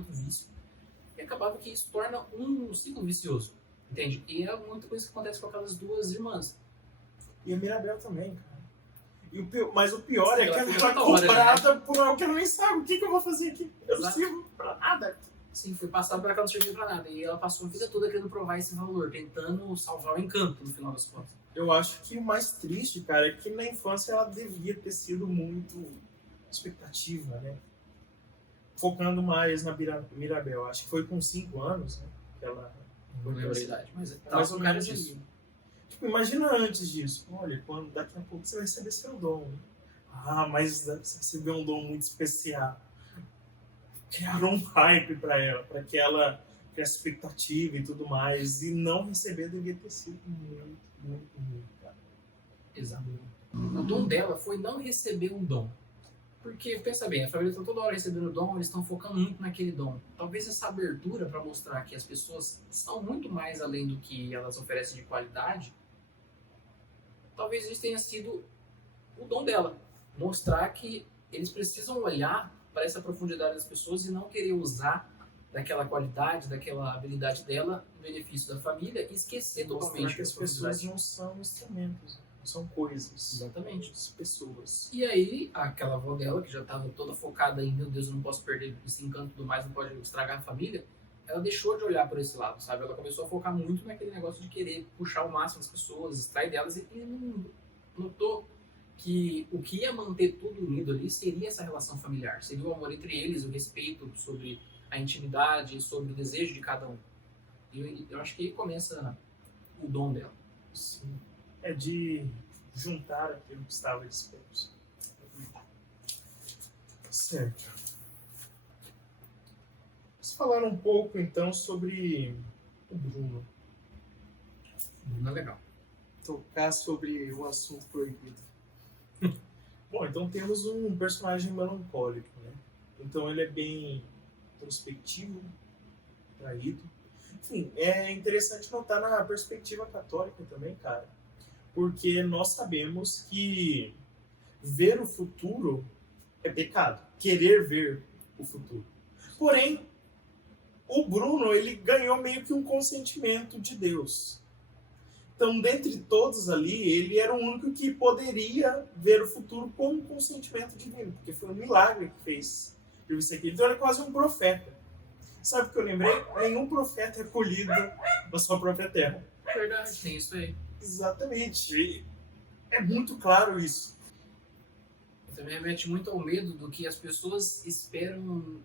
vício. E acabava que isso torna um ciclo vicioso, entende? E é muita coisa que acontece com aquelas duas irmãs. E a Mirabel também, cara. Mas o pior é que ela foi tá comprada por algo que ela nem sabe. O que eu vou fazer aqui? Eu não sirvo pra nada. Sim, foi passado para ela não servia pra nada. E ela passou a vida toda querendo provar esse valor, tentando salvar o encanto no final das contas. Eu acho que o mais triste, cara, é que na infância ela devia ter sido muito expectativa, né? Focando mais na Mirabel. Acho que foi com 5 anos, né? Que ela... Não lembro a idade, mas tá mais ou menos isso. Tipo, imagina antes disso. Olha, daqui a pouco você vai receber seu dom. Ah, mas você recebeu um dom muito especial. Criaram um hype pra ela, pra que ela criasse expectativa e tudo mais. E não receber devia ter sido muito, muito, muito, cara. Exato. O dom dela foi não receber um dom. Porque, pensa bem, a família está toda hora recebendo dom, eles estão focando muito naquele dom. Talvez essa abertura para mostrar que as pessoas são muito mais além do que elas oferecem de qualidade, talvez isso tenha sido o dom dela. Mostrar que eles precisam olhar para essa profundidade das pessoas e não querer usar daquela qualidade, daquela habilidade dela no benefício da família e esquecer totalmente que as pessoas não são instrumentos. São coisas. Exatamente. Pessoas. E aí, aquela avó dela, que já estava toda focada em, meu Deus, eu não posso perder esse encanto e tudo mais, não pode estragar a família, ela deixou de olhar por esse lado, sabe? Ela começou a focar muito naquele negócio de querer puxar o máximo das pessoas, extrair delas, e não notou que o que ia manter tudo unido ali seria essa relação familiar, seria o amor entre eles, o respeito sobre a intimidade, sobre o desejo de cada um. E eu acho que aí começa o dom dela. Sim. É de juntar aquilo que estava disperso. Certo. Vamos falar um pouco, então, sobre o Bruno. Bruno é legal. Tocar sobre o assunto proibido. Bom, então temos um personagem melancólico, né? Então ele é bem introspectivo, traído. Enfim, é interessante notar na perspectiva católica também, cara. Porque nós sabemos que ver o futuro é pecado. Querer ver o futuro. Porém, o Bruno, ele ganhou meio que um consentimento de Deus. Então, dentre todos ali, ele era o único que poderia ver o futuro com um consentimento divino. Porque foi um milagre que fez isso aqui. Então, ele é quase um profeta. Sabe o que eu lembrei? Nenhum profeta é colhido na sua própria terra. Verdade, tem isso aí. Exatamente. E é muito claro isso. Também remete muito ao medo do que as pessoas esperam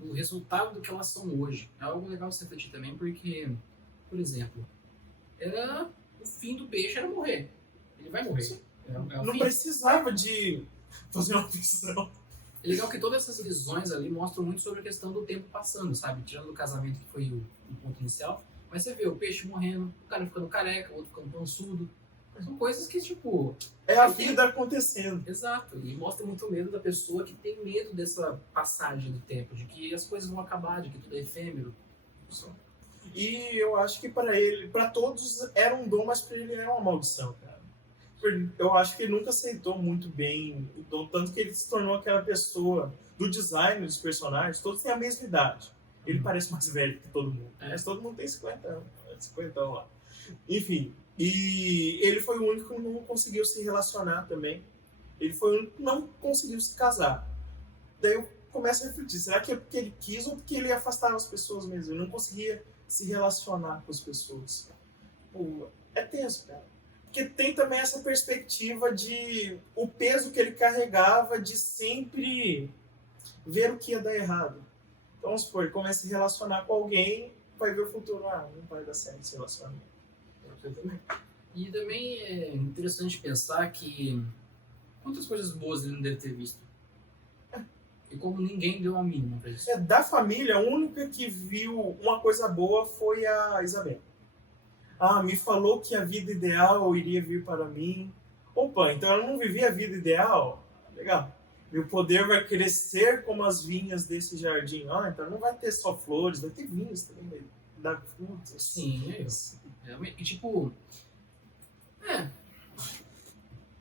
o resultado do que elas são hoje. É algo legal você refletir também, porque, por exemplo, o fim do peixe era morrer. Ele vai morrer. Não precisava de fazer uma visão. É legal que todas essas visões ali mostram muito sobre a questão do tempo passando, sabe? Tirando o casamento, que foi o ponto inicial, Mas você vê o peixe morrendo, o cara ficando careca, o outro ficando pançudo. São coisas que, tipo... É a vida acontecendo. Exato. E mostra muito medo da pessoa que tem medo dessa passagem do tempo, de que as coisas vão acabar, de que tudo é efêmero. E eu acho que para ele, para todos era um dom, mas para ele era uma maldição, cara. Eu acho que ele nunca aceitou muito bem o dom, tanto que ele se tornou aquela pessoa do design dos personagens, todos têm a mesma idade. Ele parece mais velho que todo mundo, mas todo mundo tem 50 anos, 50 anos lá. Enfim, e ele foi o único que não conseguiu se relacionar também. Ele foi o único que não conseguiu se casar. Daí eu começo a refletir, será que é porque ele quis ou porque ele afastava as pessoas mesmo? Ele não conseguia se relacionar com as pessoas. Pô, é tenso, cara. Porque tem também essa perspectiva de o peso que ele carregava de sempre ver o que ia dar errado. Então, vamos supor, ele começa a se relacionar com alguém, vai ver o futuro, não vai dar certo esse relacionamento. E também é interessante pensar que quantas coisas boas ele não deve ter visto. E como ninguém deu a mínima pra isso. Da família, a única que viu uma coisa boa foi a Isabel. Me falou que a vida ideal iria vir para mim. Opa, então ela não vivia a vida ideal? Legal. Meu poder vai crescer como as vinhas desse jardim. Então não vai ter só flores, vai ter vinhos também, vai dar frutos. Sim, é isso. E tipo...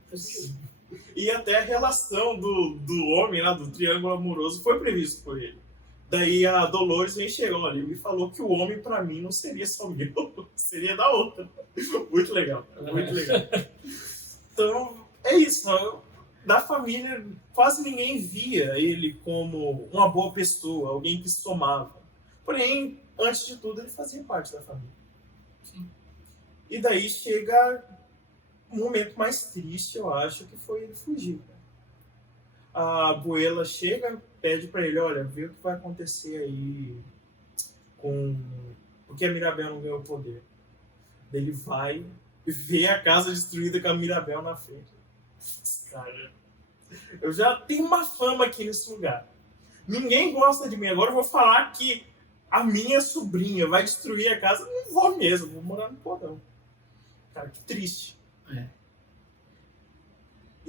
Faz sentido. E até a relação do homem lá, do triângulo amoroso, foi previsto por ele. Daí a Dolores vem chegando ali e me falou que o homem pra mim não seria só meu, seria da outra. Muito legal, muito legal. Então, é isso. Da família, quase ninguém via ele como uma boa pessoa, alguém que somava. Porém, antes de tudo, ele fazia parte da família. Sim. E daí chega um momento mais triste, eu acho, que foi ele fugir. A Abuela chega, pede pra ele, olha, vê o que vai acontecer aí com... Porque a Mirabel não ganhou o poder. Ele vai e vê a casa destruída com a Mirabel na frente. Cara, eu já tenho uma fama aqui nesse lugar. Ninguém gosta de mim. Agora eu vou falar que a minha sobrinha vai destruir a casa. Não vou mesmo, vou morar no porão. Cara, que triste.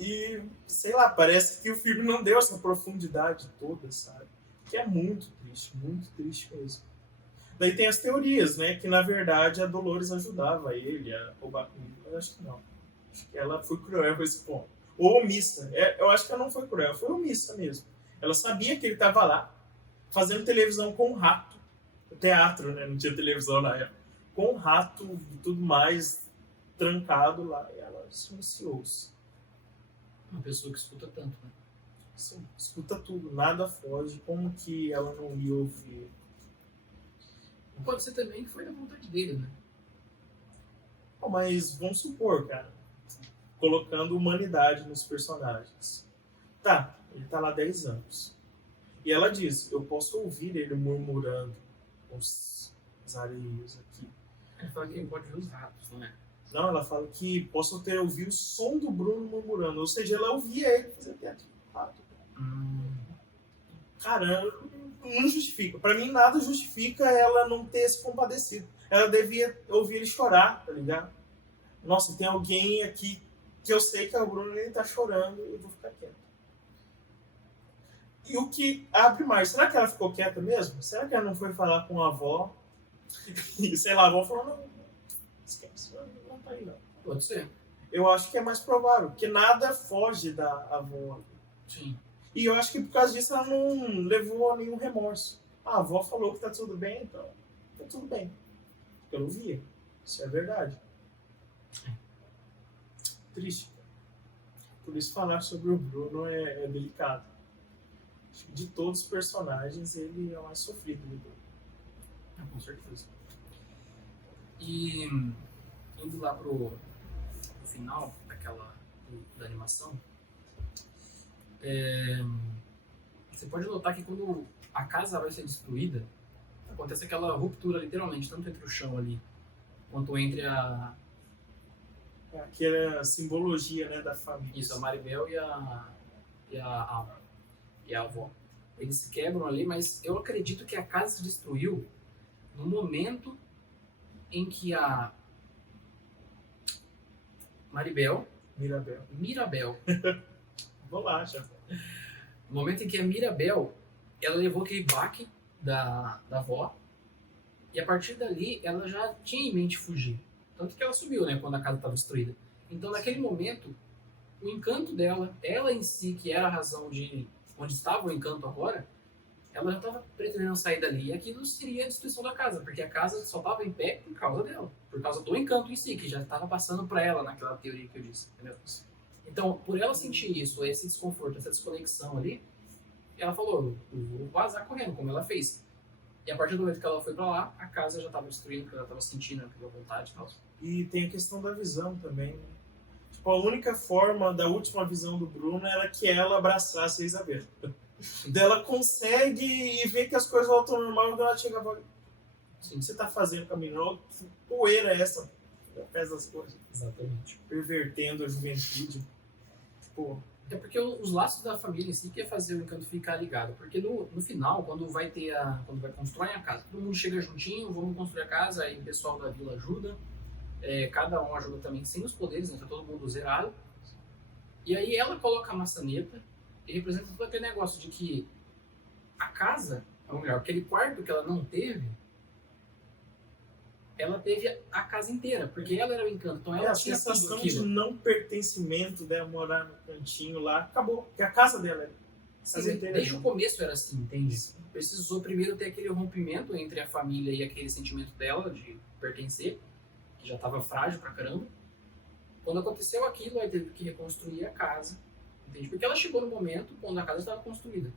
E, sei lá, parece que o filme não deu essa profundidade toda, sabe? Que é muito triste mesmo. Daí tem as teorias, né? Que na verdade a Dolores ajudava ele a roubar comida. Eu acho que não. Acho que ela foi cruel com esse ponto. Ou omissa. Eu acho que ela não foi cruel, foi omissa mesmo. Ela sabia que ele estava lá, fazendo televisão com um rato. Teatro, né? Não tinha televisão na época. Com um rato e tudo mais trancado lá. E ela silenciou-se. Uma pessoa que escuta tanto, né? Sim, escuta tudo, nada foge. Como que ela não ia ouvir? Pode ser também que foi da vontade dele, né? Mas vamos supor, cara, colocando humanidade nos personagens. Tá, ele tá lá 10 anos. E ela diz, eu posso ouvir ele murmurando os areios aqui. Ele fala que pode ver os ratos, não é? Não, ela fala que posso ter ouvido o som do Bruno murmurando. Ou seja, ela ouvia ele fazer teatro. Cara, não justifica. Pra mim, nada justifica ela não ter se compadecido. Ela devia ouvir ele chorar, tá ligado? Nossa, tem alguém aqui que eu sei que é o Bruno, ele tá chorando, eu vou ficar quieto. E o que abre mais? Será que ela ficou quieta mesmo? Será que ela não foi falar com a avó? E, sei lá, a avó falou, não, esquece, não tá aí não. Pode ser. Eu acho que é mais provável, porque nada foge da avó. Sim. E eu acho que por causa disso ela não levou a nenhum remorso. A avó falou que tá tudo bem, então tá tudo bem. Eu não via. Isso é verdade. Triste. Por isso falar sobre o Bruno é delicado. Acho que de todos os personagens ele é o mais sofrido do Bruno. Com certeza. E indo lá pro final da animação, você pode notar que quando a casa vai ser destruída, acontece aquela ruptura literalmente, tanto entre o chão ali, quanto entre a... Aquela simbologia, né, da família. Isso, a Maribel e a avó. Eles se quebram ali, mas eu acredito que a casa se destruiu no momento em que a Mirabel, Bolacha. no momento em que a Mirabel, ela levou aquele baque da avó, e a partir dali ela já tinha em mente fugir. Tanto que ela subiu, né, quando a casa estava destruída. Então, naquele momento, o encanto dela, ela em si, que era a razão de onde estava o encanto agora, ela já estava pretendendo sair dali. E aquilo seria a destruição da casa, porque a casa só estava em pé por causa dela, por causa do encanto em si, que já estava passando para ela naquela teoria que eu disse, entendeu? Então, por ela sentir isso, esse desconforto, essa desconexão ali, ela falou, eu vou vazar correndo, como ela fez. E a partir do momento que ela foi pra lá, a casa já estava destruída, porque ela estava sentindo aquela vontade e tal. E tem a questão da visão também, né? Tipo, a única forma da última visão do Bruno era que ela abraçasse a Isabela. Daí ela consegue e vê que as coisas voltam ao normal, quando ela chega e fala, o que você tá fazendo com a menina? Que poeira é essa? Faz as coisas. Exatamente. Pervertendo a juventude. Tipo, É porque os laços da família em si que é fazer o encanto ficar ligado. Porque no final, quando vai constrói a casa, todo mundo chega juntinho, vamos construir a casa, aí o pessoal da vila ajuda. Cada um ajuda também sem os poderes, né? Tá todo mundo zerado. E aí ela coloca a maçaneta e representa todo aquele negócio de que a casa, ou melhor, aquele quarto que ela não teve, ela teve a casa inteira, porque ela era o encanto. Então ela a tinha tudo sensação de aquilo. não pertencimento dela morar no cantinho lá, acabou. Porque a casa dela era casa inteira. Desde o começo era assim, entende? Precisou primeiro ter aquele rompimento entre a família e aquele sentimento dela de pertencer, que já estava frágil pra caramba. Quando aconteceu aquilo, aí teve que reconstruir a casa, entende? Porque ela chegou no momento quando a casa estava construída,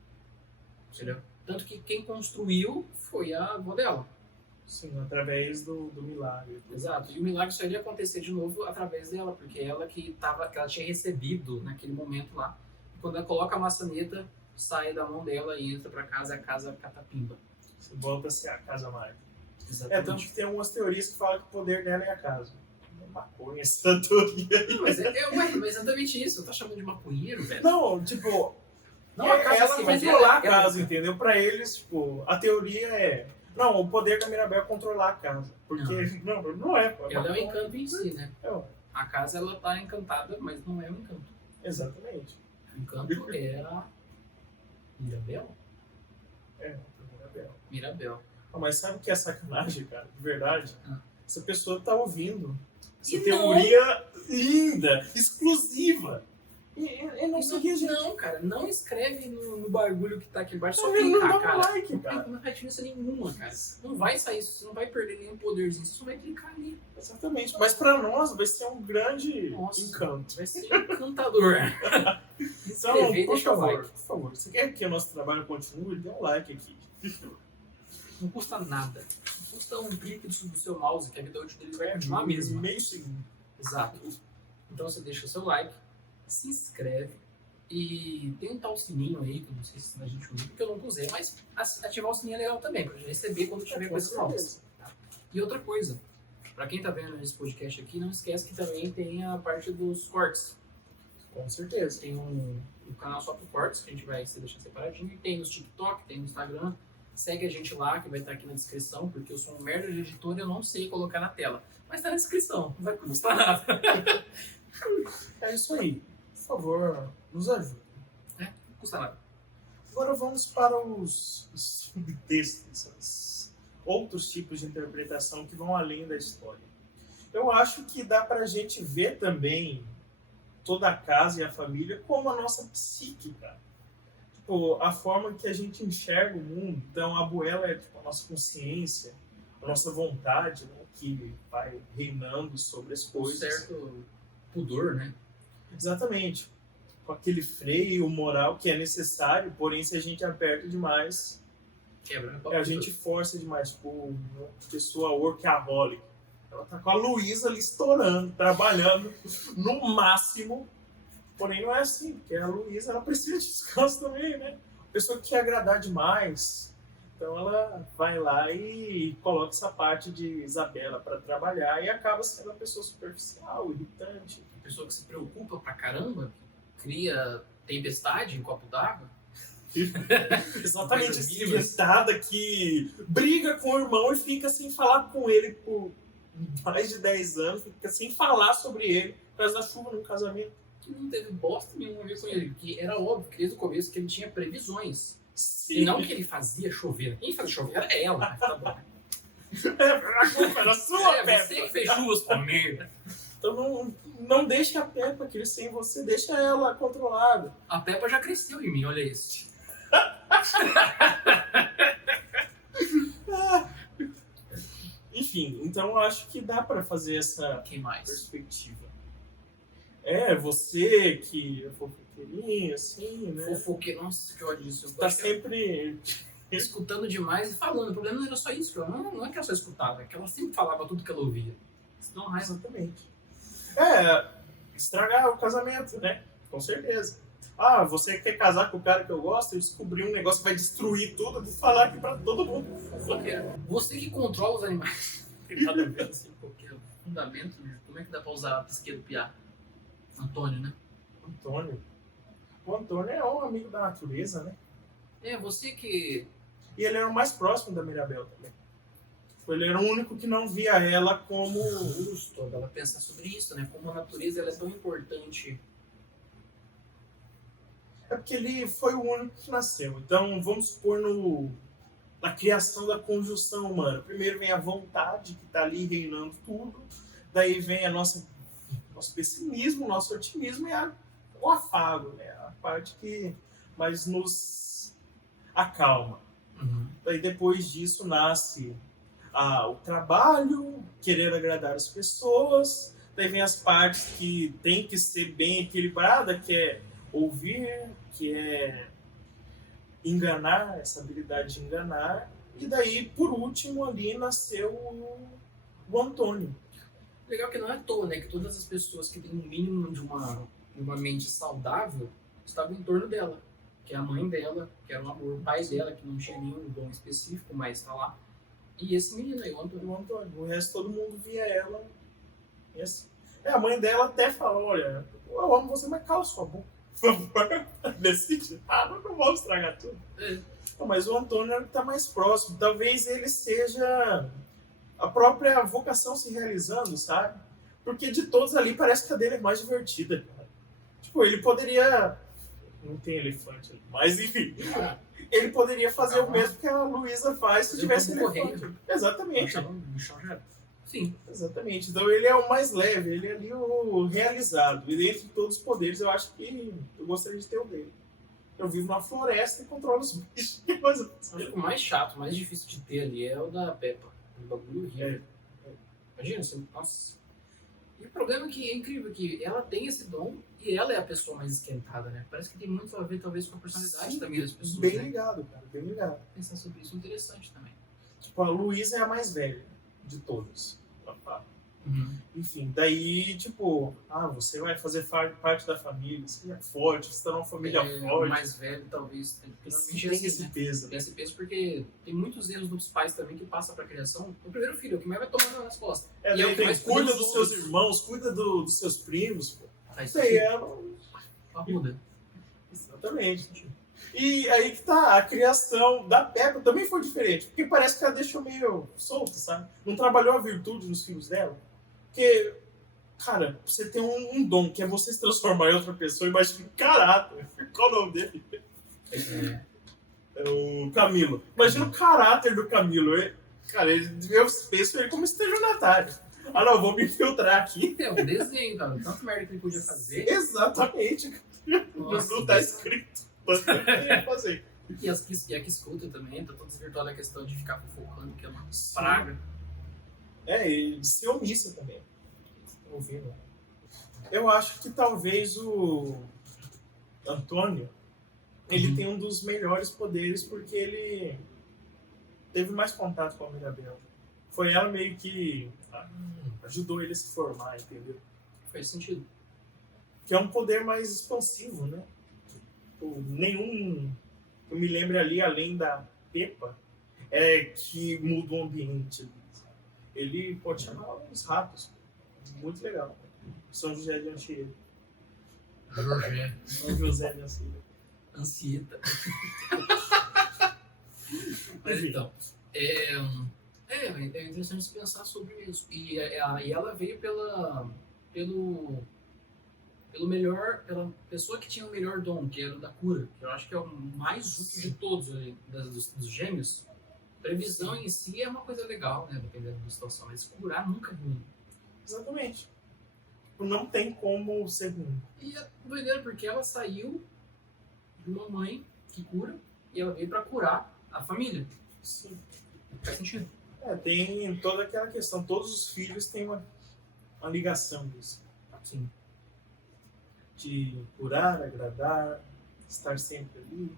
entendeu? Tanto que quem construiu foi a avó dela. Sim, através do milagre. Exato. E o milagre só iria acontecer de novo através dela, porque ela que ela tinha recebido naquele momento lá. E quando ela coloca a maçaneta, sai da mão dela e entra pra casa, a casa catapimba. Você volta a ser a casa mágica. Exatamente. Tanto que tem algumas teorias que falam que o poder dela é a casa. Maconha, essa teoria. Não, mas é exatamente isso. Tá chamando de maconheiro, velho? Não, tipo, Não, a casa ela sim, mas controlar a ela- casa, entendeu? Pra eles, tipo, a teoria é... Não, o poder da Mirabel é controlar a casa. Porque, não é. Pô, Ela é o encanto em si, né? É, A casa, ela tá encantada, mas não é um encanto. exatamente. O encanto é a Mirabel? É, Mirabel. Mirabel. Ah, mas sabe o que é sacanagem, cara? De verdade? Ah. Essa pessoa tá ouvindo essa E teoria linda, exclusiva. E não sabia, gente. Não, cara, não escreve no bagulho que tá aqui embaixo, só Não clicar, dá cara. like, Não cara. tem diferença nenhuma, cara. Não vai sair, você não vai perder nenhum poderzinho, você só vai clicar ali. Exatamente. Mas pra nós vai ser um grande Nossa. encanto. Vai ser encantador. Então, Inscrever, por deixa o favor, like. por favor, você quer que o nosso trabalho continue? Dê um like aqui. Não custa nada. Não custa um clique do seu mouse, que a vida útil dele vai continuar mesmo. Meio segundo. Exato. Então você deixa o seu like, se inscreve e tem um tal sininho aí, que eu não sei se a gente usa, porque eu nunca usei, mas ativar o sininho é legal também, pra receber quando tiver Com coisas novas. certeza. Tá? E outra coisa, pra quem tá vendo esse podcast aqui, não esquece que também tem a parte dos cortes. Com certeza. Tem um canal só pro cortes, que a gente vai deixar separadinho, e tem no TikTok, tem no Instagram. Segue a gente lá, que vai estar aqui na descrição, porque eu sou um merda de editor e eu não sei colocar na tela. Mas tá na descrição, não vai custar nada. É isso aí. Por favor, nos ajude. Não custa nada. Agora vamos para os subtextos, os outros tipos de interpretação que vão além da história. Eu acho que dá pra gente ver também toda a casa e a família como a nossa psique, cara. Tipo, a forma que a gente enxerga o mundo. Então, a Abuela é tipo, a nossa consciência, a nossa vontade, né, que vai reinando sobre as Um coisas. certo pudor, né? Exatamente. Com aquele freio moral que é necessário, porém, se a gente aperta demais, Quebra. a gente força demais. Tipo, uma pessoa workaholic. Ela tá com a Luísa ali estourando, trabalhando no máximo. Porém, não é assim, porque a Luísa ela precisa de descanso também, né? A pessoa que quer agradar demais. Então, ela vai lá e coloca essa parte de Isabela para trabalhar e acaba sendo uma pessoa superficial, irritante. A pessoa que se preocupa pra caramba, que cria tempestade em copo d'água. Exatamente, Coisas essa mínimas. irritada que briga com o irmão e fica sem falar com ele por mais de 10 anos, fica sem falar sobre ele por causa da chuva no casamento. Que não teve bosta nenhuma a ver com ele, porque era óbvio que desde o começo que ele tinha previsões. Sim. E não que ele fazia chover. Quem fazia chover era ela, mas tá bom. A culpa era sua, Você que Peppa. fez chuvas, pô, merda. Então não deixe a Peppa crescer em você, deixa ela controlada. A Peppa já cresceu em mim, olha isso. Enfim, então eu acho que dá pra fazer essa Quem mais? perspectiva. Você que é fofoqueirinho, assim, né? Fofoqueiro, nossa, que ódio disso. Eu Tá acho que sempre... escutando demais e falando. O problema não era só isso, não é que ela só escutava, é que ela sempre falava tudo que ela ouvia. Isso dá uma raiva. Exatamente. Estragar o casamento, né? Com certeza. Você quer casar com o cara que eu gosto e descobrir um negócio que vai destruir tudo, eu vou falar aqui pra todo mundo. Fofoqueiro. Você que controla os animais. Tem nada a ver assim, porque é o fundamento de como é que dá pra usar a psique do piá. Antônio, né? Antônio. O Antônio é um amigo da natureza, né? É, você que... E ele era o mais próximo da Mirabel também. Ele era o único que não via ela como Justo, ela pensar sobre isso, né? Como a natureza ela é tão importante. É porque ele foi o único que nasceu. Então, vamos supor na criação da conjunção humana. Primeiro vem a vontade, que está ali reinando tudo. Daí vem nosso pessimismo, nosso otimismo e o afago, né? A parte que mais nos acalma. Uhum. Daí depois disso nasce o trabalho, querer agradar as pessoas. Daí vem as partes que tem que ser bem equilibrada, que é ouvir, que é enganar, essa habilidade de enganar. E daí, por último, ali nasceu o Antônio. Legal que não é à toa, né? Que todas as pessoas que têm um mínimo de uma mente saudável estavam em torno dela. Que é a mãe dela, que era um amor, o pai dela, que não tinha nenhum dom específico, mas está lá. E esse menino aí, o Antônio. O Antônio. O resto todo mundo via ela. E assim. A mãe dela até falou, olha, eu amo você, mas cala sua boca. Por favor, decide. Não vamos estragar tudo. Mas o Antônio é o que está mais próximo. Talvez ele seja a própria vocação se realizando, sabe? Porque de todos ali parece que a dele é mais divertida, cara. Tipo, ele poderia... Não tem elefante ali, mas enfim. Ele poderia fazer o mesmo que a Luísa faz se tivesse elefante. Exatamente. Sim. Exatamente. Então ele é o mais leve, ele é ali o realizado. E dentre todos os poderes, eu acho que eu gostaria de ter o dele. Eu vivo numa floresta e controlo os bichos. Que coisa. O mais chato, o mais difícil de ter ali é o da Peppa. O bagulho horrível. Imagina, você... Nossa. E o problema é que é incrível que ela tem esse dom e ela é a pessoa mais esquentada, né? Parece que tem muito a ver, talvez, com a personalidade também das pessoas. Bem né? ligado, cara. Bem ligado. Pensar sobre isso é interessante também. Tipo, a Luísa é a mais velha de todas. Enfim, daí, tipo, você vai fazer parte da família, você é forte, você tá numa família O forte. mais velho, talvez, porque Você normalmente é tem assim, esse né? peso. Tem esse peso porque tem muitos erros dos pais também que passam pra criação. O primeiro filho, é o que mais vai tomando nas costas. E é o Daí que mais cuida dos dos seus outros. irmãos, cuida dos seus primos, pô. Faz Daí sentido. ela... Arruda. Exatamente. E aí que tá, a criação da Peppa também foi diferente, porque parece que ela deixou meio solta, sabe? Não trabalhou a virtude nos filhos dela. Porque, cara, você tem um dom, que é você se transformar em outra pessoa, imagina, caráter. Qual o nome dele? É o Camilo. Imagina o caráter do Camilo. Cara, eu penso ele como estelionatário. Não, vou me infiltrar aqui. É um desenho, cara. Tanto merda que ele podia fazer. Exatamente. Nossa, Não tá escrito. Mas ele poderia fazer. E a que escuta também, tá toda desvirtuada a questão de ficar fofocando, que é uma praga. E de ser omissa também. Ouvindo. Eu acho que talvez o Antônio ele tem um dos melhores poderes porque ele teve mais contato com a Mirabel. Foi ela meio que ajudou ele a se formar, entendeu? Faz sentido. Que é um poder mais expansivo, né? Nenhum que eu me lembre ali, além da Peppa, que muda o ambiente. Ele pode chamar os ratos. Muito legal. São José de Anchieta. São José de Anchieta. Ansieta. Mas então, É interessante se pensar sobre isso. E ela veio pelo, pela pessoa que tinha o melhor dom, que era o da cura, que eu acho que é o mais útil de todos ali, dos gêmeos. Previsão em si é uma coisa legal, né? Dependendo da situação, mas curar nunca é ruim. Exatamente. Tipo, não tem como ser ruim. E é doideira porque ela saiu de uma mãe que cura e ela veio pra curar a família. Sim. Faz sentido. Tem toda aquela questão. Todos os filhos têm uma ligação disso. Sim. De curar, agradar, estar sempre ali.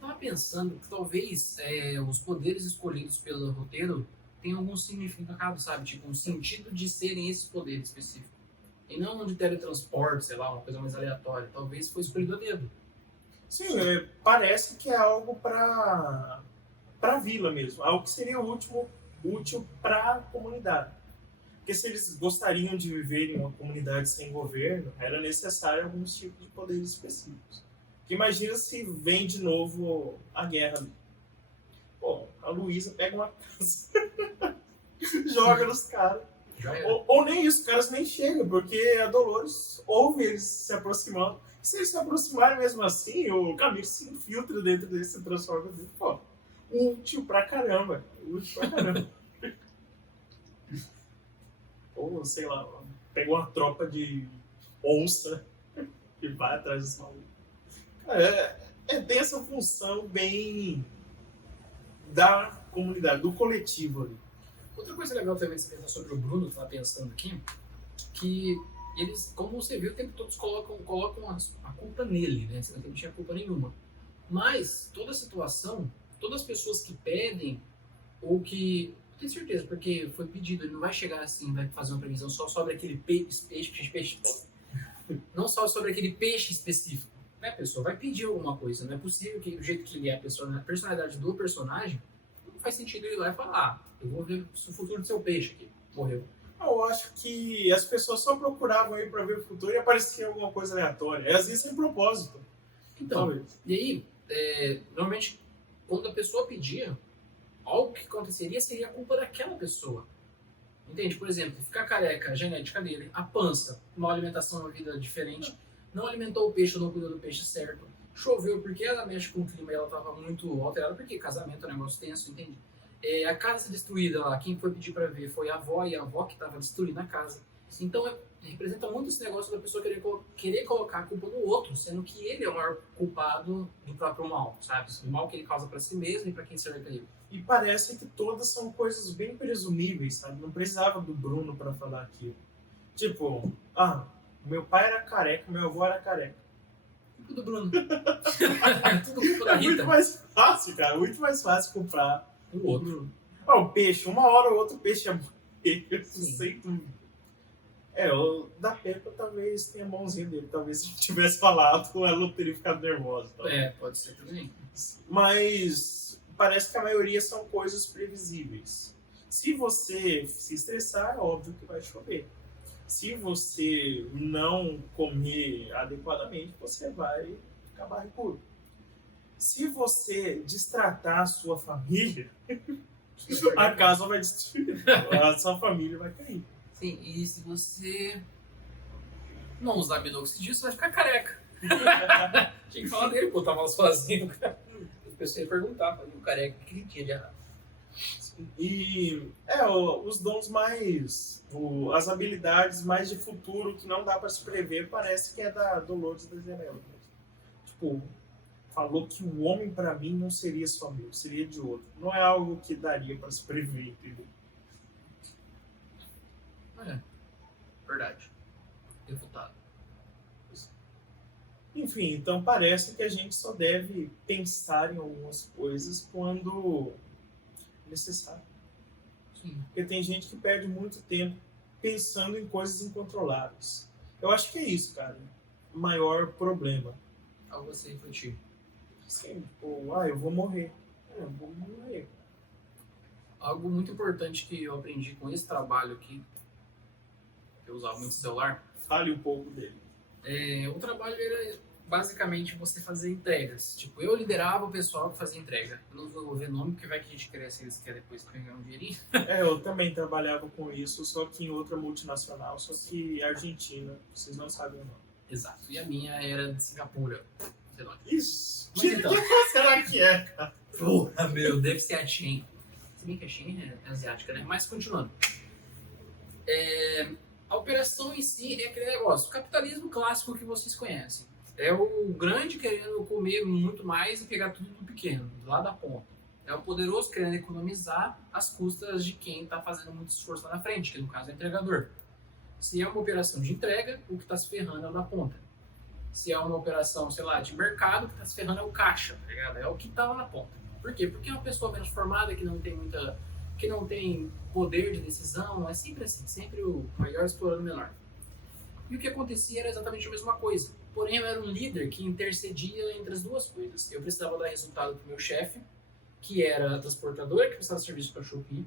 Tava pensando que talvez os poderes escolhidos pelo roteiro tenham algum significado, sabe? Tipo, um sentido de serem esses poderes específicos. E não de teletransporte, sei lá, uma coisa mais aleatória. Talvez foi escolhido a dedo. Sim, parece que é algo para a vila mesmo. Algo que seria útil para a comunidade. Porque se eles gostariam de viver em uma comunidade sem governo, era necessário alguns tipos de poderes específicos. Porque imagina se vem de novo a guerra ali. Pô, a Luísa pega uma casa, joga nos caras. Já era. Ou nem isso, os caras nem chegam, porque a Dolores ouve eles se aproximando. Se eles se aproximarem mesmo assim, o Camilo se infiltra dentro desse transforma. Pô, útil pra caramba. Útil pra caramba. Ou, sei lá, pegou uma tropa de onça que vai atrás desse maluco. Cara, tem essa função bem da comunidade, do coletivo ali. Outra coisa legal também de se pensar sobre o Bruno, que eu tava pensando aqui, que eles, como você viu, o tempo todo colocam a culpa nele, né? Sendo que ele não tinha culpa nenhuma. Mas toda a situação, todas as pessoas que pedem, ou que. Eu tenho certeza, porque foi pedido, ele não vai chegar assim, vai fazer uma previsão só sobre aquele peixe. Não só sobre aquele peixe específico. Né, a pessoa vai pedir alguma coisa. Não é possível que, do jeito que ele é, a personalidade do personagem, não faz sentido ele ir lá e falar: eu vou ver o futuro do seu peixe aqui. Morreu. Eu acho que as pessoas só procuravam aí pra ver o futuro e aparecia alguma coisa aleatória. Às vezes sem propósito. Então, Talvez. e aí, normalmente, quando a pessoa pedia, algo que aconteceria seria a culpa daquela pessoa. Entende? Por exemplo, ficar careca, a genética dele, a pança, uma alimentação, uma vida diferente, não alimentou o peixe, não cuidou do peixe certo, choveu porque ela mexe com o clima e ela estava muito alterada, porque casamento é um negócio tenso, entende? A casa destruída lá, quem foi pedir para ver foi a avó, e a avó que estava destruindo a casa. Então, representa muito esse negócio da pessoa querer colocar a culpa no outro, sendo que ele é o maior culpado do próprio mal, sabe? O mal que ele causa para si mesmo e para quem cerca ele. E parece que todas são coisas bem presumíveis, sabe? Não precisava do Bruno pra falar aquilo. Tipo, meu pai era careca, meu avô era careca. Culpa do Bruno. Tudo culpa da É muito Rita. mais fácil, cara. Muito mais fácil comprar O outro. o peixe. Uma hora ou outra o peixe é morrer, Sim. sem dúvida. O da Peppa talvez tenha a mãozinha dele. Talvez se tivesse falado, ela não teria ficado nervosa. Tá? Pode ser também. Mas parece que a maioria são coisas previsíveis. Se você se estressar, é óbvio que vai chover. Se você não comer adequadamente, você vai ficar barrigudo. Se você destratar a sua família, a casa vai destruir. A sua família vai cair. Sim, e se você não usar minoxidil, você vai ficar careca. Tinha que falar dele, pô, tava sozinho. Eu pensei em perguntar pra o careca o que ele tinha de errado. E os dons mais. As habilidades mais de futuro que não dá pra se prever, parece que é da Dolores da Janela. Tipo, falou que o homem pra mim não seria só meu, seria de outro. Não é algo que daria pra se prever, entendeu? Verdade. Refutado. Enfim, então parece que a gente só deve pensar em algumas coisas quando necessário. Sim. Porque tem gente que perde muito tempo pensando em coisas incontroláveis. Eu acho que é isso, cara. O maior problema. Algo assim refletir. Sim, tipo, eu vou morrer. Eu vou morrer. Algo muito importante que eu aprendi com esse trabalho aqui, eu usava muito celular. Fale um pouco dele. O trabalho era basicamente você fazer entregas. Tipo, eu liderava o pessoal que fazia entrega. Eu não vou ver nome, porque vai que a gente cresce e eles querem depois pegar um dinheirinho. Eu também trabalhava com isso, só que em outra multinacional, só que Argentina, vocês não sabem o nome. Exato. E a minha era de Singapura. Sei lá. Isso! Mas Que então. será que é, cara? Porra, meu, deve ser a Shein. Se bem que a Shein é asiática, né? Mas continuando. A operação em si é aquele negócio. O capitalismo clássico que vocês conhecem. É o grande querendo comer muito mais e pegar tudo do pequeno, lá da ponta. É o poderoso querendo economizar às custas de quem está fazendo muito esforço lá na frente, que no caso é o entregador. Se é uma operação de entrega, o que está se ferrando é o da ponta. Se é uma operação, sei lá, de mercado, o que está se ferrando é o caixa, tá ligado? É o que está lá na ponta. Por quê? Porque é uma pessoa menos formada, que não tem poder de decisão, é sempre assim, sempre o maior explorando o menor. E o que acontecia era exatamente a mesma coisa. Porém, eu era um líder que intercedia entre as duas coisas. Eu precisava dar resultado para o meu chefe, que era a transportadora que prestava serviço para a Shopee.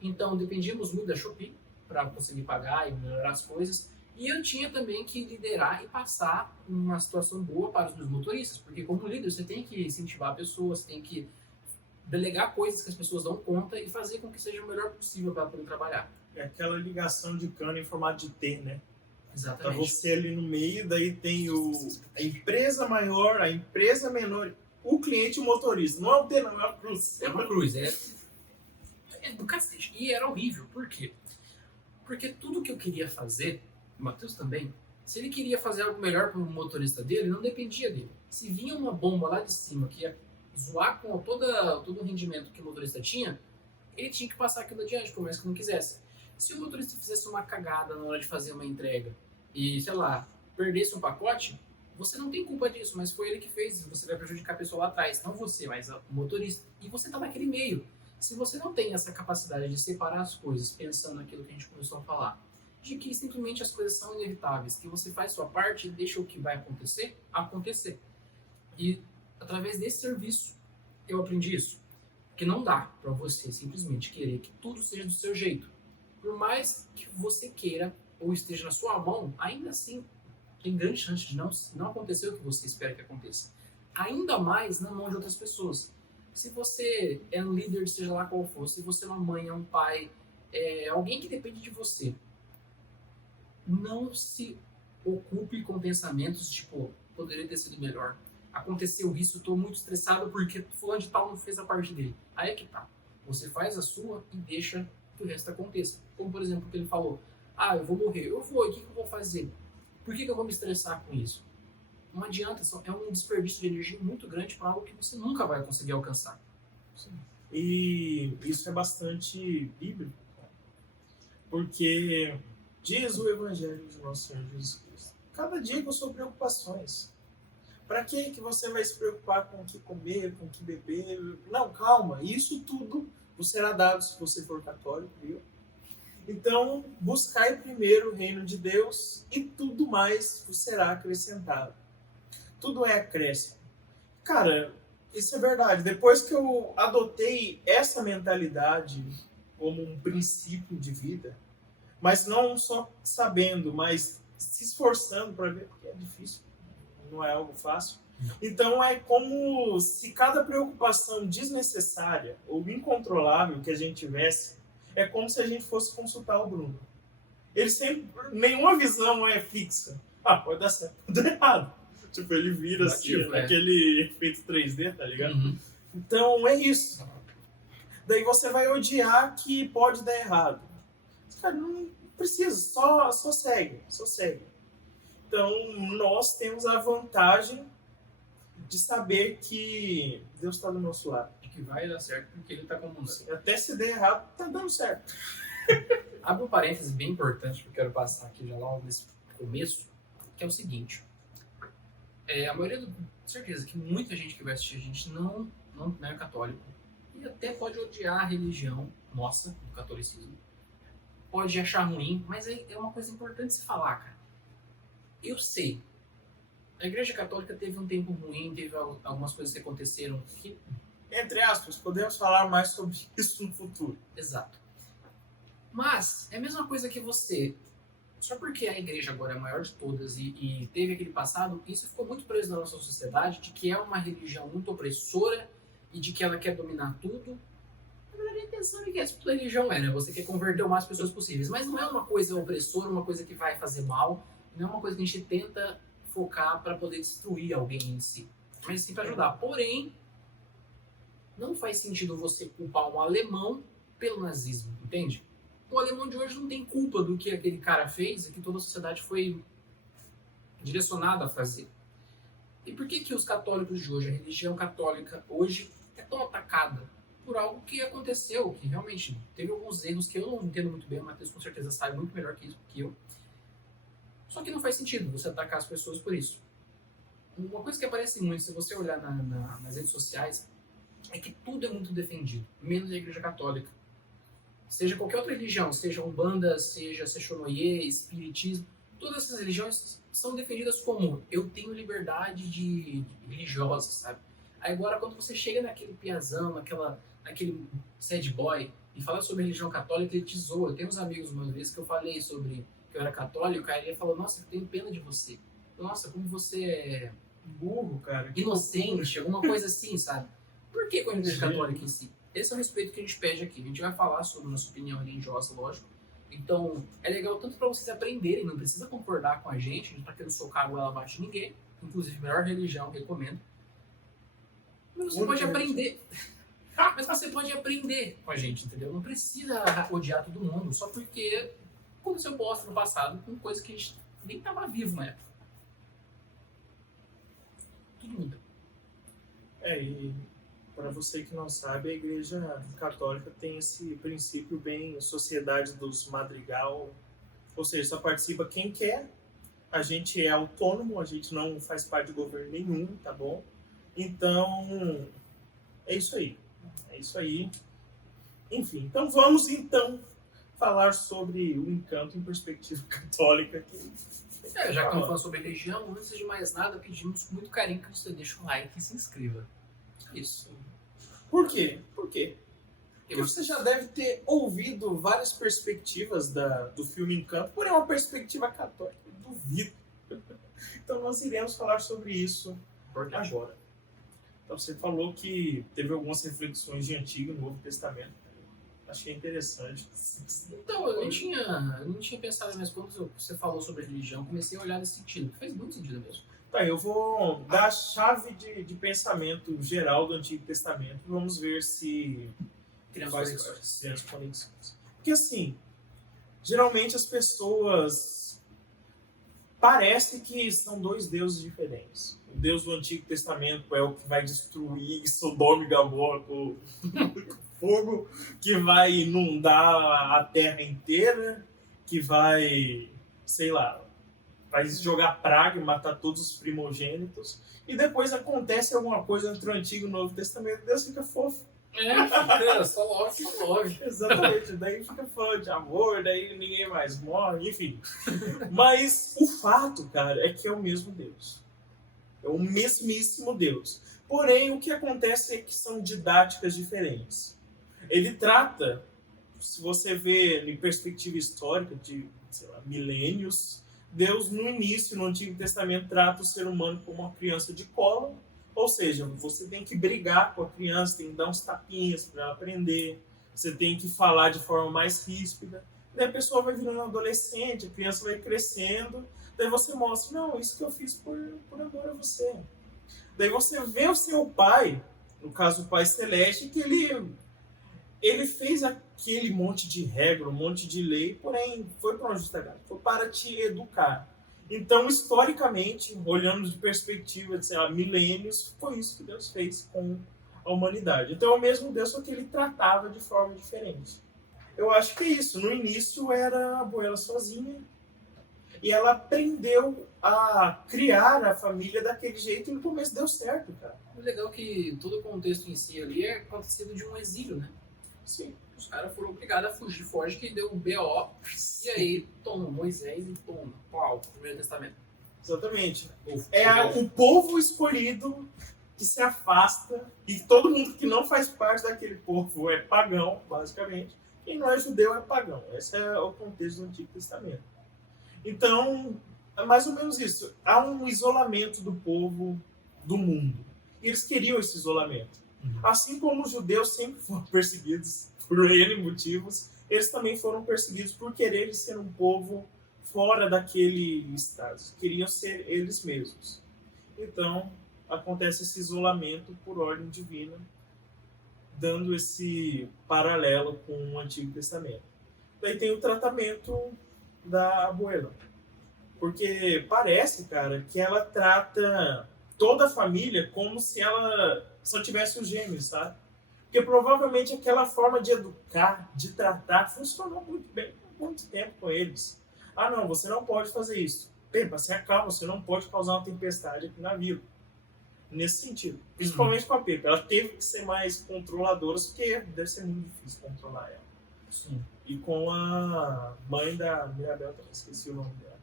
Então, dependíamos muito da Shopee para conseguir pagar e melhorar as coisas. E eu tinha também que liderar e passar uma situação boa para os meus motoristas, porque como líder você tem que incentivar a pessoa, você tem que delegar coisas que as pessoas dão conta e fazer com que seja o melhor possível para poder trabalhar. É aquela ligação de cano em formato de T, né? Tá Exatamente. você ali no meio, daí tem a empresa maior, a empresa menor, o cliente e o motorista. Não é o T, não, é a cruz. É uma cruz, é do cacete. E era horrível, por quê? Porque tudo que eu queria fazer, o Matheus também, se ele queria fazer algo melhor para o motorista dele, não dependia dele. Se vinha uma bomba lá de cima que ia zoar com todo o rendimento que o motorista tinha, ele tinha que passar aquilo adiante, por mais que não quisesse. Se o motorista fizesse uma cagada na hora de fazer uma entrega e, sei lá, perdesse um pacote, você não tem culpa disso, mas foi ele que fez. Você vai prejudicar a pessoa lá atrás, não você, mas o motorista. E você está naquele meio. Se você não tem essa capacidade de separar as coisas, pensando naquilo que a gente começou a falar, de que simplesmente as coisas são inevitáveis, que você faz sua parte e deixa o que vai acontecer, acontecer. E através desse serviço, eu aprendi isso. Que não dá para você simplesmente querer que tudo seja do seu jeito. Por mais que você queira ou esteja na sua mão, ainda assim tem grande chance de não acontecer o que você espera que aconteça. Ainda mais na mão de outras pessoas. Se você é um líder, seja lá qual for, se você é uma mãe, é um pai, é alguém que depende de você, não se ocupe com pensamentos tipo, poderia ter sido melhor. Aconteceu isso, estou muito estressado porque fulano de tal não fez a parte dele. Aí é que tá. Você faz a sua e deixa que o resto aconteça. Como, por exemplo, que ele falou, eu vou morrer. Eu vou, e o que eu vou fazer? Por que eu vou me estressar com isso? Não adianta, é um desperdício de energia muito grande para algo que você nunca vai conseguir alcançar. Sim. E isso é bastante bíblico, porque diz o Evangelho de nosso Senhor Jesus Cristo. Cada dia com suas preocupações. Para que você vai se preocupar com o que comer, com o que beber? Não, calma. Isso tudo vos será dado se você for católico, viu? Então, buscai primeiro o reino de Deus e tudo mais vos será acrescentado. Tudo é acréscimo. Cara, isso é verdade. Depois que eu adotei essa mentalidade como um princípio de vida, mas não só sabendo, mas se esforçando para ver, porque é difícil, não é algo fácil. Então é como se cada preocupação desnecessária ou incontrolável que a gente tivesse, é como se a gente fosse consultar o Bruno. Ele sempre, nenhuma visão é fixa. Pode dar certo, pode dar errado. Tipo, ele vira assim, naquele efeito 3D, tá ligado? Uhum. Então é isso. Daí você vai odiar que pode dar errado. Cara, não precisa, só segue, só segue. Então, nós temos a vantagem de saber que Deus está do nosso lado. E que vai dar certo porque Ele está conosco. Até se der errado, tá dando certo. Abre um parênteses bem importante que eu quero passar aqui já logo nesse começo, que é o seguinte. A maioria, certeza que muita gente que vai assistir a gente não é católico e até pode odiar a religião nossa, o catolicismo. Pode achar ruim, mas é uma coisa importante se falar, cara. Eu sei. A Igreja Católica teve um tempo ruim, teve algumas coisas que aconteceram que... Entre aspas, podemos falar mais sobre isso no futuro. Exato. Mas é a mesma coisa que você só porque a igreja agora é a maior de todas e teve aquele passado, isso ficou muito preso na nossa sociedade, de que é uma religião muito opressora e de que ela quer dominar tudo. Na verdade, a intenção é que essa religião é, né? Você quer converter o mais pessoas possíveis, mas não é uma coisa opressora, uma coisa que vai fazer mal, não é uma coisa que a gente tenta focar para poder destruir alguém em si, mas sim para ajudar. Porém, não faz sentido você culpar um alemão pelo nazismo, entende? O alemão de hoje não tem culpa do que aquele cara fez e que toda a sociedade foi direcionada a fazer. E por que os católicos de hoje, a religião católica hoje, é tão atacada? Por algo que aconteceu, que realmente teve alguns erros que eu não entendo muito bem, o Matheus com certeza sabe muito melhor que isso que eu. Só que não faz sentido você atacar as pessoas por isso. Uma coisa que aparece muito, se você olhar nas redes sociais, é que tudo é muito defendido, menos a Igreja Católica. Seja qualquer outra religião, seja Umbanda, seja Sechonoye, Espiritismo, todas essas religiões são defendidas como eu tenho liberdade de religiosa, sabe? Aí agora quando você chega naquele piazão, naquele sad boy, e fala sobre religião católica, ele te zoa. Eu tenho uns amigos uma vez que eu falei sobre que eu era católico, aí ele falou, nossa, eu tenho pena de você. Nossa, como você é burro, cara. Inocente, alguma coisa assim, sabe? Por que com a Igreja Católica em si? Esse é o respeito que a gente pede aqui. A gente vai falar sobre nossa opinião religiosa, lógico. Então, é legal tanto para vocês aprenderem, não precisa concordar com a gente tá querendo socar ela abaixo de ninguém. Inclusive, melhor religião, recomendo. Mas você pode aprender. Mas você pode aprender com a gente, entendeu? Não precisa odiar todo mundo, só porque aconteceu bosta no passado com coisa que a gente nem tava vivo na época. Tudo muda. E para você que não sabe, a Igreja Católica tem esse princípio bem sociedade dos madrigal, ou seja, só participa quem quer, a gente é autônomo, a gente não faz parte de governo nenhum, tá bom? Então, é isso aí. É isso aí. Enfim, então vamos falar sobre o Encanto em perspectiva católica aqui. Já que estamos falando sobre religião, antes de mais nada, pedimos com muito carinho que você deixe um like e se inscreva. Isso. Por quê? Porque você já deve ter ouvido várias perspectivas do filme Encanto, porém é uma perspectiva católica, eu duvido. Então nós iremos falar sobre isso agora. Então você falou que teve algumas reflexões de Antigo e Novo Testamento. Achei interessante. Então, eu não tinha pensado, mas quando você falou sobre religião, comecei a olhar nesse sentido. Faz muito sentido mesmo. Tá, eu vou dar a chave de pensamento geral do Antigo Testamento. Vamos ver se Criamos conexões. Porque assim, geralmente as pessoas parece que são dois deuses diferentes. O Deus do Antigo Testamento é o que vai destruir Sodoma e Gomorra com fogo, que vai inundar a terra inteira, que vai, sei lá, vai jogar praga e matar todos os primogênitos. E depois acontece alguma coisa entre o Antigo e o Novo Testamento, Deus fica fofo. Fica só love. Exatamente, daí fica falando de amor, daí ninguém mais morre, enfim. Mas o fato, cara, é que é o mesmo Deus. É o mesmíssimo Deus. Porém, o que acontece é que são didáticas diferentes. Ele trata, se você vê em perspectiva histórica de, sei lá, milênios, Deus no início, no Antigo Testamento, trata o ser humano como uma criança de colo, ou seja, você tem que brigar com a criança, tem que dar uns tapinhas para ela aprender, você tem que falar de forma mais ríspida, daí a pessoa vai virando adolescente, a criança vai crescendo, daí você mostra, não, isso que eu fiz por amor a você. Daí você vê o seu pai, no caso o Pai Celeste, que ele fez aquele monte de regra, um monte de lei, porém foi para uma justa causa, foi para te educar. Então, historicamente, olhando de perspectiva de, sei lá, milênios, foi isso que Deus fez com a humanidade. Então, é o mesmo Deus, só que ele tratava de forma diferente. Eu acho que é isso. No início era a abuela sozinha e ela aprendeu a criar a família daquele jeito e no começo deu certo, cara. O legal é que todo o contexto em si ali é acontecido de um exílio, né? Sim. Os caras foram obrigados a fugir, foge que deu um BO, e aí toma Moisés e toma pau, Primeiro Testamento. Exatamente. O povo escolhido que se afasta e todo mundo que não faz parte daquele povo é pagão, basicamente. Quem não é judeu é pagão. Esse é o contexto do Antigo Testamento. Então, é mais ou menos isso. Há um isolamento do povo do mundo. E eles queriam esse isolamento. Assim como os judeus sempre foram perseguidos por N motivos, eles também foram perseguidos por quererem ser um povo fora daquele estado. Queriam ser eles mesmos. Então, acontece esse isolamento por ordem divina, dando esse paralelo com o Antigo Testamento. Daí tem o tratamento da abuela. Porque parece, cara, que ela trata toda a família como se ela só tivesse os gêmeos, sabe? Porque provavelmente aquela forma de educar, de tratar, funcionou muito bem por muito tempo com eles. Ah, não, você não pode fazer isso. Pepa, se acalma, você não pode causar uma tempestade aqui na vila. Nesse sentido. Principalmente com a Pepa. Ela teve que ser mais controladora, porque deve ser muito difícil controlar ela. Sim. E com a mãe da Mirabel, eu esqueci o nome dela.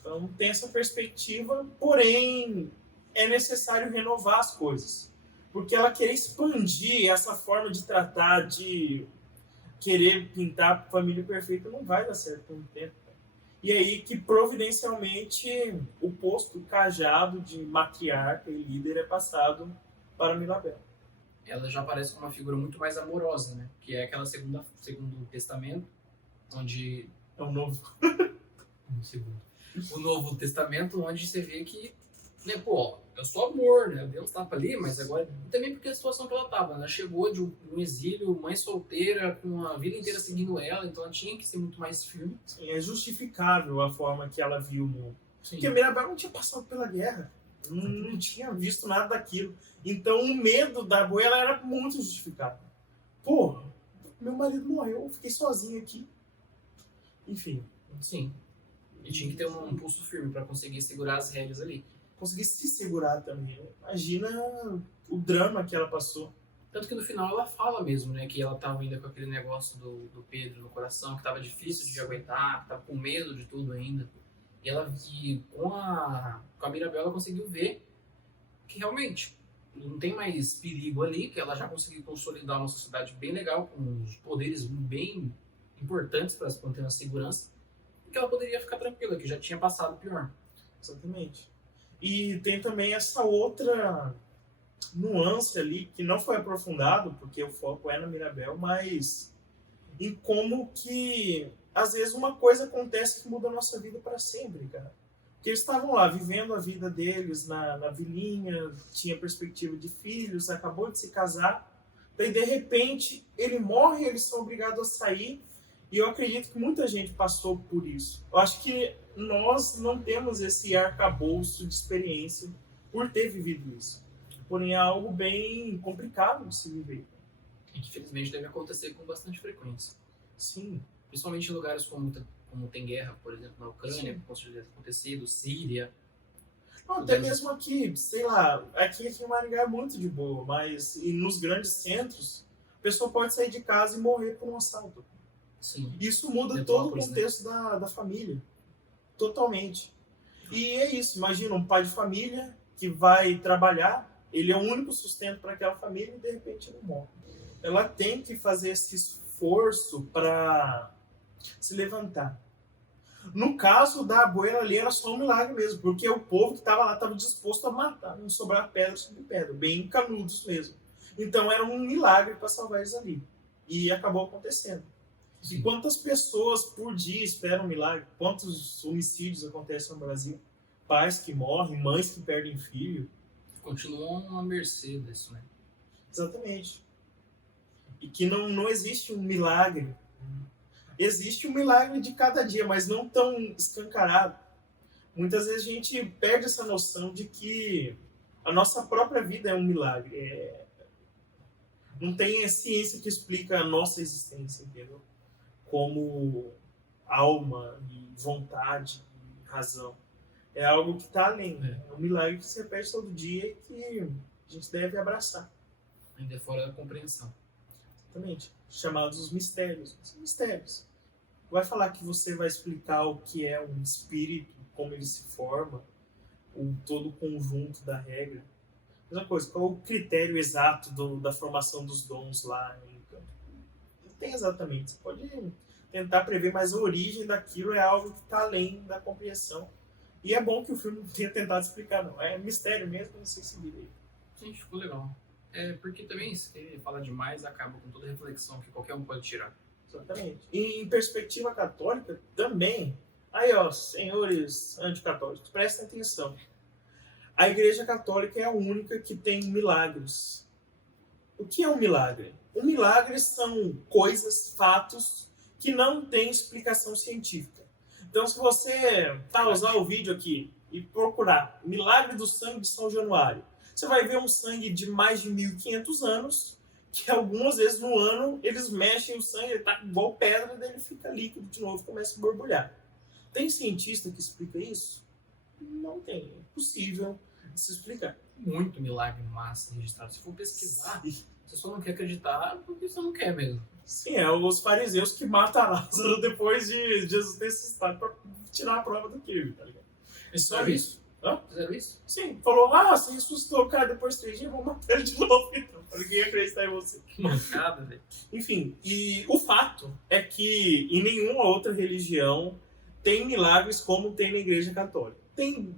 Então tem essa perspectiva, porém é necessário renovar as coisas. Porque ela querer expandir essa forma de tratar, de querer pintar a família perfeita, não vai dar certo por um tempo. E aí que providencialmente o posto cajado de matriarca e líder é passado para Mirabel. Ela já aparece como uma figura muito mais amorosa, né? Que é aquela segundo testamento, onde... É um novo. O Novo Testamento, onde você vê que, né, pô, é só amor, né? Deus tava ali, mas agora... Também porque a situação que ela tava, ela chegou de um exílio, mãe solteira, com a vida inteira seguindo ela, então ela tinha que ser muito mais firme. Sim, é justificável a forma que ela viu o mundo. Sim. Porque Mirabel não tinha passado pela guerra. Não tinha visto nada daquilo. Então o medo da abuela era muito justificado. Pô, meu marido morreu, eu fiquei sozinho aqui. Enfim. Sim. E tinha que ter um pulso firme para conseguir segurar as rédeas ali. Conseguir se segurar também. Imagina o drama que ela passou. Tanto que no final ela fala mesmo, né? Que ela tava ainda com aquele negócio do Pedro no coração, que tava difícil de aguentar, que tava com medo de tudo ainda. E com a Mirabel ela conseguiu ver que realmente não tem mais perigo ali, que ela já conseguiu consolidar uma sociedade bem legal, com os poderes bem importantes para manter a segurança, e que ela poderia ficar tranquila, que já tinha passado pior. Exatamente. E tem também essa outra nuance ali, que não foi aprofundado, porque o foco é na Mirabel, mas em como que às vezes uma coisa acontece que muda a nossa vida para sempre, cara. Porque eles estavam lá, vivendo a vida deles na vilinha, tinha perspectiva de filhos, acabou de se casar, daí de repente ele morre e eles são obrigados a sair, e eu acredito que muita gente passou por isso. Eu acho que nós não temos esse arcabouço de experiência por ter vivido isso. Porém, é algo bem complicado de se viver. E que, infelizmente, deve acontecer com bastante frequência. Sim. Principalmente em lugares como tem guerra, por exemplo, na Ucrânia, que pode ter acontecido, Síria. Não, até mesmo aqui, sei lá, aqui em Maringá é muito de boa, mas e nos grandes centros, a pessoa pode sair de casa e morrer por um assalto. Sim. Isso muda todo o contexto, né, da família. Totalmente. E é isso, imagina um pai de família que vai trabalhar, ele é o único sustento para aquela família e de repente ele morre. Ela tem que fazer esse esforço para se levantar. No caso da abuela ali era só um milagre mesmo, porque o povo que estava lá estava disposto a matar, não sobrar pedra sobre pedra, bem canudos mesmo. Então era um milagre para salvar eles ali. E acabou acontecendo. Sim. E quantas pessoas por dia esperam um milagre? Quantos homicídios acontecem no Brasil? Pais que morrem, mães que perdem filho. Continuam à mercê disso, né? Exatamente. E que não existe um milagre. Existe um milagre de cada dia, mas não tão escancarado. Muitas vezes a gente perde essa noção de que a nossa própria vida é um milagre. Não tem a ciência que explica a nossa existência, entendeu? Como alma, e vontade, e razão. É algo que está além. É um milagre que se repete todo dia e que a gente deve abraçar. Ainda é fora da compreensão. Exatamente. Chamados os mistérios. Os mistérios. Vai falar que você vai explicar o que é um espírito, como ele se forma, todo o conjunto da regra. Mesma coisa, qual é o critério exato da formação dos dons lá em campo? Não tem exatamente. Você pode tentar prever, mas a origem daquilo é algo que está além da compreensão. E é bom que o filme não tenha tentado explicar, não. É mistério mesmo, não sei se vira aí. Sim, ficou legal. Porque também, se ele fala demais, acaba com toda a reflexão que qualquer um pode tirar. Exatamente. E em perspectiva católica, também. Aí, ó, senhores anticatólicos, prestem atenção. A Igreja Católica é a única que tem milagres. O que é um milagre? Um milagre são coisas, fatos, que não têm explicação científica. Então, se você usar o vídeo aqui e procurar Milagre do Sangue de São Januário, você vai ver um sangue de mais de 1.500 anos, que algumas vezes no ano eles mexem o sangue, ele tá igual pedra, daí ele fica líquido de novo e começa a borbulhar. Tem cientista que explica isso? Não tem. É impossível de se explicar. Muito milagre massa registrado. Se for pesquisar, você só não quer acreditar porque você não quer mesmo. Sim, é os fariseus que matam Lázaro depois de Jesus ter ressuscitado para tirar a prova daquilo, tá ligado? É só isso. Fizeram isso? Sim, falou, você ressuscitou o cara depois de 3 dias, vou matar ele de novo, então. Ninguém acreditar em você. Que mancada, velho. Enfim, e o fato é que em nenhuma outra religião tem milagres como tem na Igreja Católica. Tem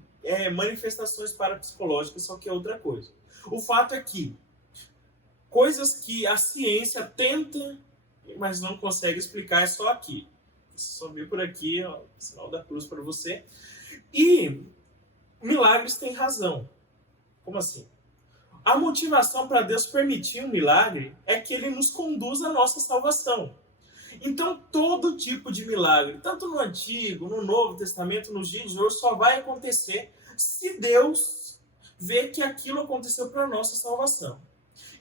manifestações parapsicológicas, só que é outra coisa. O fato é que coisas que a ciência tenta, mas não consegue explicar, é só aqui. Só vi por aqui, ó, sinal da cruz para você. E milagres têm razão. Como assim? A motivação para Deus permitir um milagre é que ele nos conduz à nossa salvação. Então, todo tipo de milagre, tanto no Antigo, no Novo Testamento, nos dias de hoje, só vai acontecer se Deus vê que aquilo aconteceu para a nossa salvação.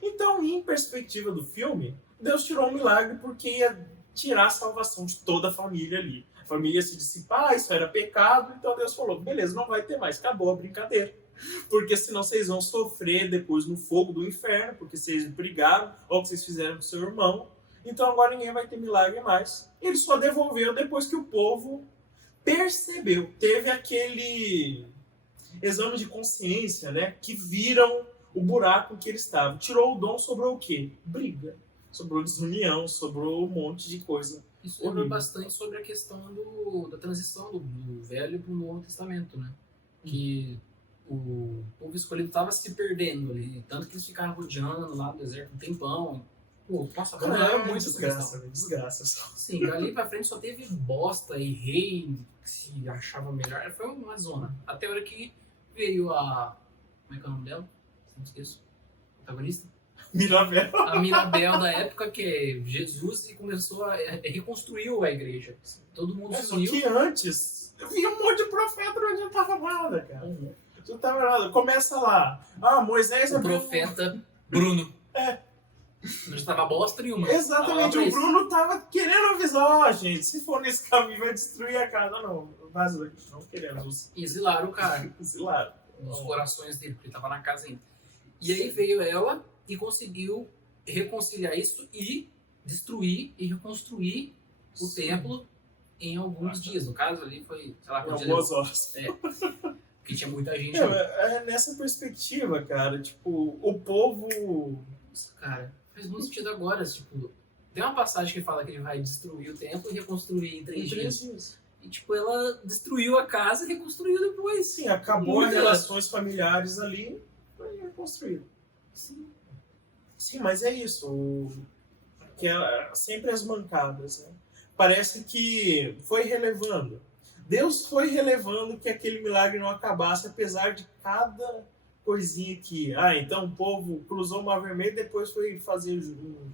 Então, em perspectiva do filme, Deus tirou um milagre porque ia tirar a salvação de toda a família ali. A família ia se dissipar, isso era pecado, então Deus falou, beleza, não vai ter mais, acabou a brincadeira. Porque senão vocês vão sofrer depois no fogo do inferno, porque vocês brigaram, ou que vocês fizeram com seu irmão. Então agora ninguém vai ter milagre mais. Ele só devolveu depois que o povo percebeu. Teve aquele exame de consciência, né? Que viram o buraco que ele estava. Tirou o dom, sobrou o quê? Briga. Sobrou desunião, sobrou um monte de coisa. Isso lembra bastante sobre a questão da transição do Velho para o Novo Testamento, né? Que o povo escolhido estava se perdendo ali. Tanto que eles ficaram rodeando lá do deserto um tempão. Pô, nossa, é muito desgraça. Sim, dali pra frente só teve bosta e rei que se achava melhor. Foi uma zona. Até a hora que veio a... Como é que é o nome dela? Não esqueço. Protagonista? Mirabel. A Mirabel da época, que é Jesus, e começou a reconstruir a igreja. Todo mundo se uniu. Só que antes, vinha um monte de profeta, não adiantava nada, cara. Não adiantava nada. Começa lá. Moisés... O profeta Bruno. Não estava bosta nenhuma. Exatamente, o Bruno tava querendo avisar, gente, se for nesse caminho vai destruir a casa, não. Vazou, não queremos. Exilaram o cara. Exilaram. Nos corações dele, porque ele tava na casa ainda. E aí veio ela e conseguiu reconciliar isso e destruir e reconstruir o templo em alguns dias. No caso ali foi, sei lá, em algumas horas. Porque tinha muita gente. Nessa perspectiva, cara, tipo, o povo... Cara, faz muito sentido agora, tipo, tem uma passagem que fala que ele vai destruir o templo e reconstruir em 3 dias. E, tipo, ela destruiu a casa e reconstruiu depois. Sim, acabou as relações familiares ali e reconstruiu. Sim, mas é isso. Que é sempre as mancadas, né? Parece que foi relevando. Deus foi relevando que aquele milagre não acabasse, apesar de cada coisinha que... então o povo cruzou o Mar Vermelho e depois foi fazer um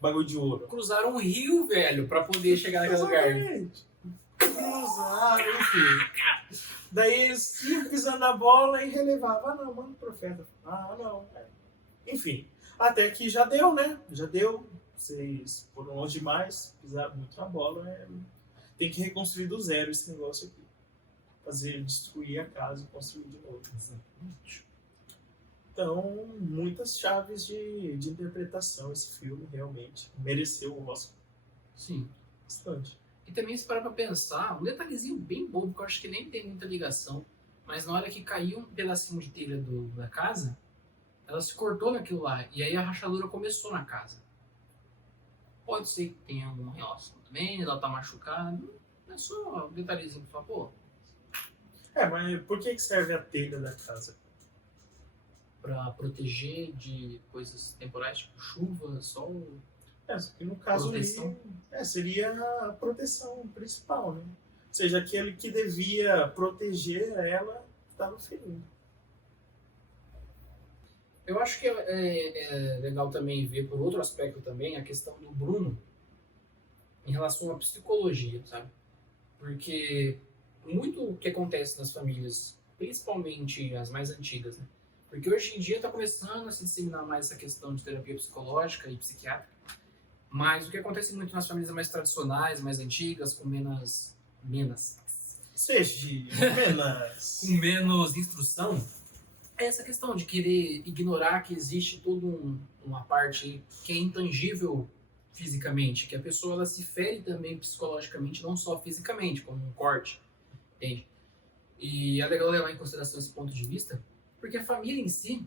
bagulho de ouro. Cruzaram um rio, velho, pra poder chegar naquele lugar. Cruzaram, enfim. Daí eles iam pisando na bola e relevavam. Não, mano, profeta. Não. Enfim, até que já deu, né? Já deu. Vocês foram longe demais, pisaram muito na bola. Tem que reconstruir do zero esse negócio aqui. Destruir a casa e construir de novo. Exatamente. Então, muitas chaves de interpretação. Esse filme realmente mereceu o Oscar. Sim. Bastante. E também, se parar pra pensar, um detalhezinho bem bobo, que eu acho que nem tem muita ligação, mas na hora que caiu um pedacinho de telha da casa, ela se cortou naquilo lá, e aí a rachadura começou na casa. Pode ser que tenha alguma relação também, ela tá machucada. É só um detalhezinho pra falar, pô, Mas por que serve a telha da casa? pra proteger de coisas temporais, tipo chuva, sol, Só que no caso proteção. ali, seria a proteção principal, né? Ou seja, aquele que devia proteger ela estava ferindo. Eu acho que é legal também ver por outro aspecto também a questão do Bruno em relação à psicologia, sabe? Porque muito o que acontece nas famílias, principalmente as mais antigas, né? Porque hoje em dia está começando a se disseminar mais essa questão de terapia psicológica e psiquiátrica, mas o que acontece muito nas famílias mais tradicionais, mais antigas, com menos Seja, com menos instrução, é essa questão de querer ignorar que existe toda uma parte que é intangível fisicamente, que a pessoa ela se fere também psicologicamente, não só fisicamente, como um corte, entende? E é legal levar em consideração esse ponto de vista, porque a família em si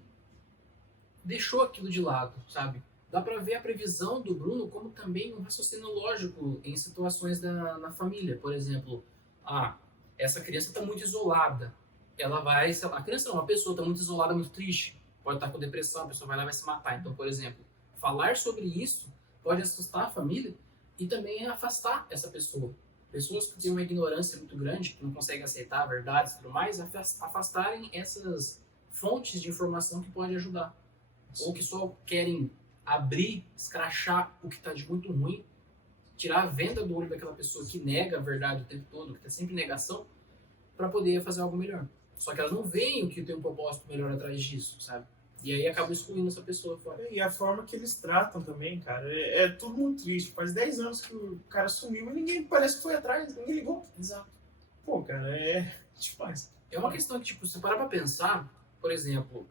deixou aquilo de lado, sabe? Dá pra ver a previsão do Bruno como também um raciocínio lógico em situações na família. Por exemplo, essa criança está muito isolada. Ela vai, sei lá, a criança não, uma pessoa está muito isolada, muito triste. Pode estar com depressão, a pessoa vai lá e vai se matar. Então, por exemplo, falar sobre isso pode assustar a família e também afastar essa pessoa. Pessoas que têm uma ignorância muito grande, que não conseguem aceitar verdades e tudo mais, afastarem essas fontes de informação que podem ajudar. Ou que só querem abrir, escrachar o que está de muito ruim, tirar a venda do olho daquela pessoa que nega a verdade o tempo todo, que está sempre em negação, para poder fazer algo melhor. Só que elas não veem que tem um propósito melhor atrás disso, sabe? E aí acaba excluindo essa pessoa fora. E a forma que eles tratam também, cara, é tudo muito triste. Faz 10 anos que o cara sumiu e ninguém parece que foi atrás, ninguém ligou. Exato. Pô, cara, é demais. É uma questão que, tipo, se parar pra pensar, por exemplo,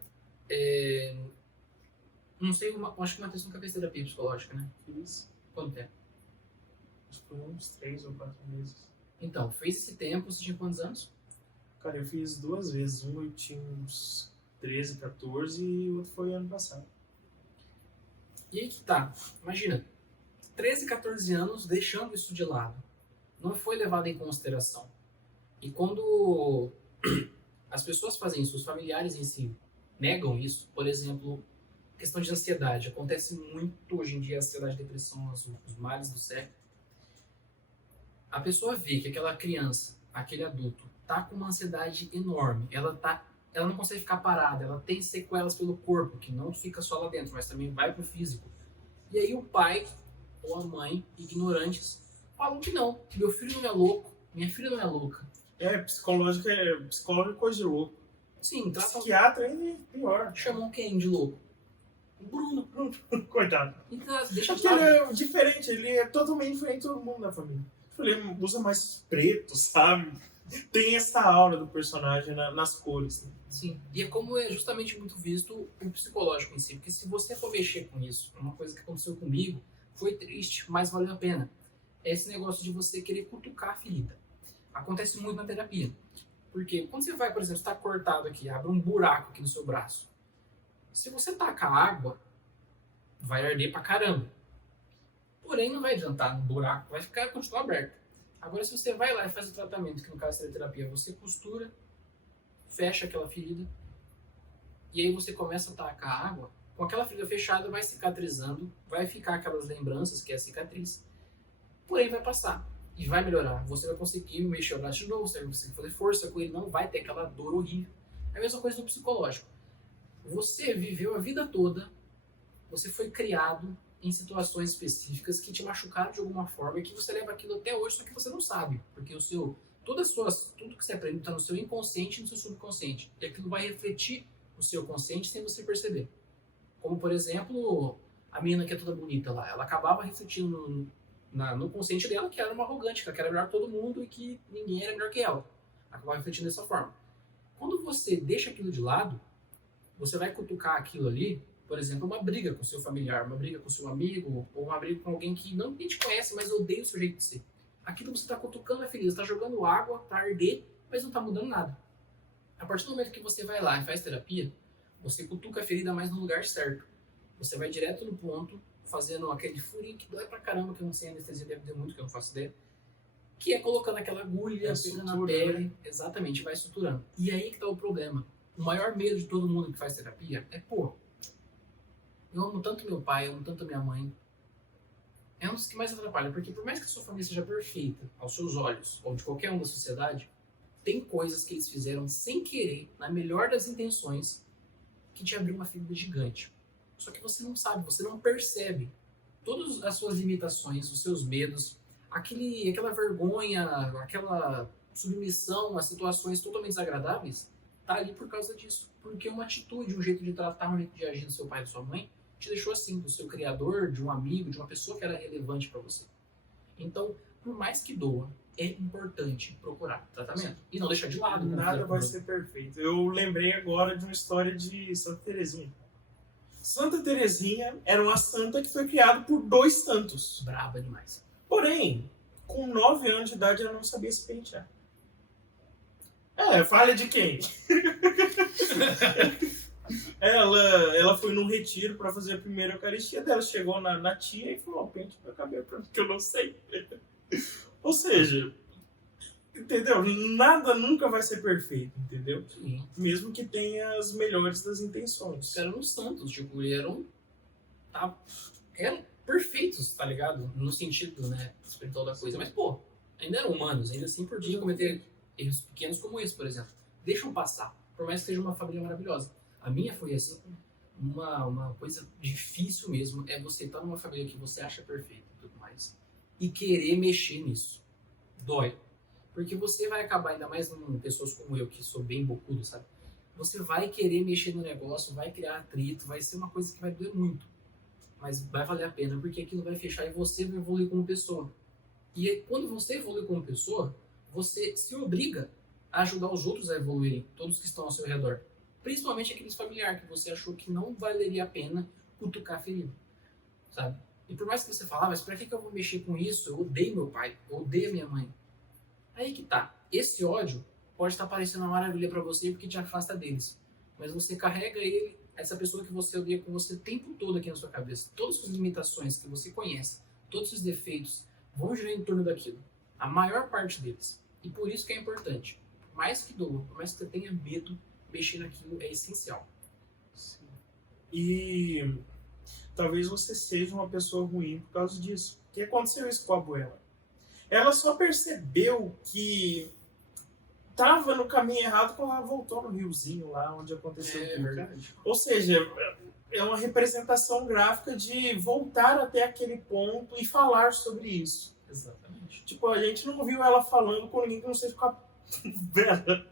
não sei, acho que o Matheus nunca fez terapia psicológica, né? Fiz, Quanto tempo? acho que foi uns 3 ou 4 meses. Então, fez esse tempo, você tinha quantos anos? Cara, eu fiz 2 vezes. Um eu tinha uns 13, 14 e o outro foi ano passado. E aí que tá, imagina, 13, 14 anos deixando isso de lado. Não foi levado em consideração. E quando as pessoas fazem isso, os familiares em si negam isso, por exemplo, questão de ansiedade. Acontece muito hoje em dia a ansiedade e depressão, os males do século. A pessoa vê que aquela criança, aquele adulto, tá com uma ansiedade enorme, ela não consegue ficar parada, ela tem sequelas pelo corpo, que não fica só lá dentro, mas também vai pro físico. E aí o pai ou a mãe, ignorantes, falam que não, que meu filho não é louco, minha filha não é louca. Psicológico é coisa de louco. Sim, Psiquiatra é pior. Chamam quem de louco? O Bruno. Coitado. Então, deixa de Porque ele lado. é diferente, ele é totalmente diferente de todo mundo da família. Ele usa mais preto, sabe? Tem essa aura do personagem nas cores. Né? Sim, e é como é justamente muito visto o psicológico em si, porque se você for mexer com isso, uma coisa que aconteceu comigo, foi triste, mas valeu a pena. É esse negócio de você querer cutucar a ferida. Acontece muito na terapia. Porque quando você vai, por exemplo, está cortado aqui, abre um buraco aqui no seu braço. Se você tacar água, vai arder pra caramba. Porém, não vai adiantar no buraco, vai continuar aberto. Agora, se você vai lá e faz o tratamento, que no caso seria terapia, você costura, fecha aquela ferida, e aí você começa a tacar água, com aquela ferida fechada vai cicatrizando, vai ficar aquelas lembranças, que é a cicatriz, porém vai passar e vai melhorar. Você vai conseguir mexer o braço de novo, você vai conseguir fazer força com ele, não vai ter aquela dor horrível. É a mesma coisa no psicológico. Você viveu a vida toda, você foi criado em situações específicas que te machucaram de alguma forma e que você leva aquilo até hoje, só que você não sabe, porque tudo que você aprende está no seu inconsciente e no seu subconsciente, e aquilo vai refletir no seu consciente sem você perceber. Como, por exemplo, a menina que é toda bonita lá, ela acabava refletindo no consciente dela que ela era uma arrogante, que ela era melhor que todo mundo e que ninguém era melhor que ela. Acabava refletindo dessa forma. Quando você deixa aquilo de lado, você vai cutucar aquilo ali, por exemplo, uma briga com seu familiar, uma briga com seu amigo, ou uma briga com alguém que não te conhece, mas odeia o seu jeito de ser. Aquilo você está cutucando a ferida, você está jogando água para arder, mas não está mudando nada. A partir do momento que você vai lá e faz terapia, você cutuca a ferida mais no lugar certo. Você vai direto no ponto fazendo aquele furinho que dói pra caramba, que eu não sei, anestesia deve ter muito, que eu não faço ideia. Que é colocando aquela agulha, pegando a pele, exatamente, vai suturando. E aí que tá o problema. O maior medo de todo mundo que faz terapia é, pô, eu amo tanto meu pai, eu amo tanto minha mãe. É um dos que mais atrapalha, porque por mais que a sua família seja perfeita, aos seus olhos, ou de qualquer um da sociedade, tem coisas que eles fizeram sem querer, na melhor das intenções, que te abriu uma ferida gigante. Só que você não sabe, você não percebe. Todas as suas limitações, os seus medos, aquela vergonha, aquela submissão a situações totalmente desagradáveis, tá ali por causa disso. Porque uma atitude, um jeito de tratar, um jeito de agir do seu pai e da sua mãe, te deixou assim, do seu criador, de um amigo, de uma pessoa que era relevante para você. Então, por mais que doa, é importante procurar tratamento. E não deixar de lado. Nada vai ser perfeito. Eu lembrei agora de uma história de Santa Teresinha. Santa Teresinha era uma santa que foi criada por 2 santos. Braba demais. Porém, com 9 anos de idade, ela não sabia se pentear. Falha de quem? Ela foi num retiro para fazer a primeira Eucaristia dela. Chegou na tia e falou: pente meu cabelo pra mim, que eu não sei. Ou seja, entendeu? Nada nunca vai ser perfeito, entendeu? Sim. Mesmo que tenha as melhores das intenções. Eram os santos, tipo, eram perfeitos, tá ligado? No sentido, né, espiritual da coisa. Mas, pô, ainda eram humanos, ainda assim podiam cometer erros pequenos como esse, por exemplo. Deixam passar, por mais que seja uma família maravilhosa. A minha foi assim, uma coisa difícil mesmo, é você estar numa família que você acha perfeita e tudo mais, e querer mexer nisso. Dói. Porque você vai acabar, ainda mais em pessoas como eu, que sou bem bocudo, sabe? Você vai querer mexer no negócio, vai criar atrito, vai ser uma coisa que vai doer muito. Mas vai valer a pena, porque aquilo vai fechar e você vai evoluir como pessoa. E quando você evolui como pessoa, você se obriga a ajudar os outros a evoluírem, todos que estão ao seu redor. Principalmente aqueles familiares que você achou que não valeria a pena cutucar a ferida, sabe? E por mais que você fale, mas pra que eu vou mexer com isso? Eu odeio meu pai, eu odeio minha mãe. Aí que tá. Esse ódio pode estar parecendo uma maravilha pra você porque te afasta deles. Mas você carrega ele, essa pessoa que você odeia com você o tempo todo aqui na sua cabeça. Todas as suas limitações que você conhece, todos os seus defeitos, vão girar em torno daquilo. A maior parte deles. E por isso que é importante. Por mais que doa, por mais que você tenha medo, mexer naquilo é essencial. Sim. E talvez você seja uma pessoa ruim por causa disso. O que aconteceu isso com a abuela? Ela só percebeu que estava no caminho errado quando ela voltou no riozinho lá onde aconteceu tudo. Verdade. Ou seja, é uma representação gráfica de voltar até aquele ponto e falar sobre isso. Exatamente. Tipo, a gente não viu ela falando com ninguém que não seja com a Bela.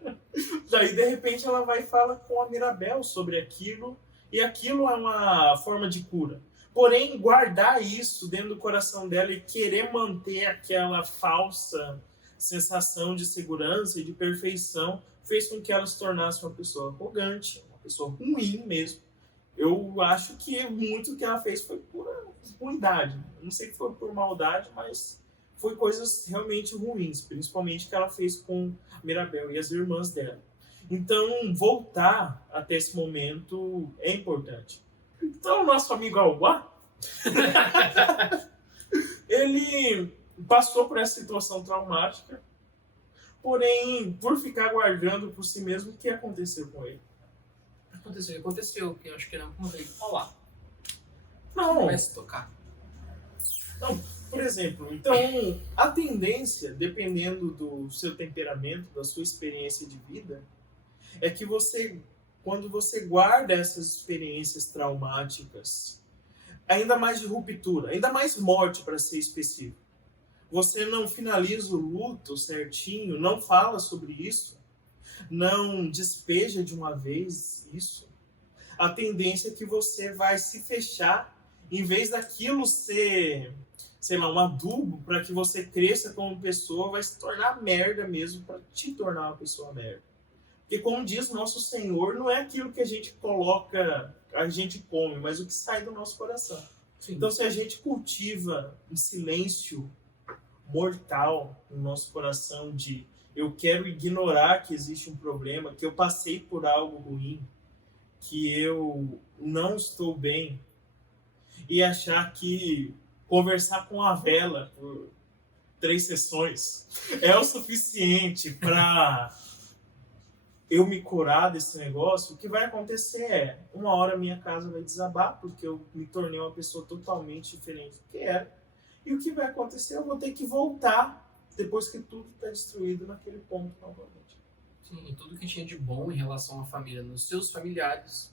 Daí, de repente, ela vai e fala com a Mirabel sobre aquilo, e aquilo é uma forma de cura. Porém, guardar isso dentro do coração dela e querer manter aquela falsa sensação de segurança e de perfeição fez com que ela se tornasse uma pessoa arrogante, uma pessoa ruim mesmo. Eu acho que muito que ela fez foi pura ruindade. Não sei que foi por maldade, mas foi coisas realmente ruins, principalmente que ela fez com a Mirabel e as irmãs dela. Então, voltar até esse momento é importante. Então, o nosso amigo Auá, ele passou por essa situação traumática, porém, por ficar guardando por si mesmo, o que aconteceu com ele? Aconteceu, que eu acho que não convém falar. Não. Vai se tocar. Não, por exemplo, então, a tendência, dependendo do seu temperamento, da sua experiência de vida, é que você, quando você guarda essas experiências traumáticas, ainda mais de ruptura, ainda mais morte, para ser específico, você não finaliza o luto certinho, não fala sobre isso, não despeja de uma vez isso, a tendência é que você vai se fechar, em vez daquilo ser, sei lá, um adubo para que você cresça como pessoa, vai se tornar merda mesmo para te tornar uma pessoa merda. Porque como diz nosso Senhor, não é aquilo que a gente coloca, a gente come, mas o que sai do nosso coração. Sim. Então se a gente cultiva um silêncio mortal no nosso coração de eu quero ignorar que existe um problema, que eu passei por algo ruim, que eu não estou bem, e achar que conversar com a vela por 3 sessões é o suficiente para eu me curar desse negócio, o que vai acontecer é, uma hora minha casa vai desabar, porque eu me tornei uma pessoa totalmente diferente do que era, e o que vai acontecer, eu vou ter que voltar depois que tudo está destruído naquele ponto novamente. Sim, e tudo que tinha de bom em relação à família, nos seus familiares,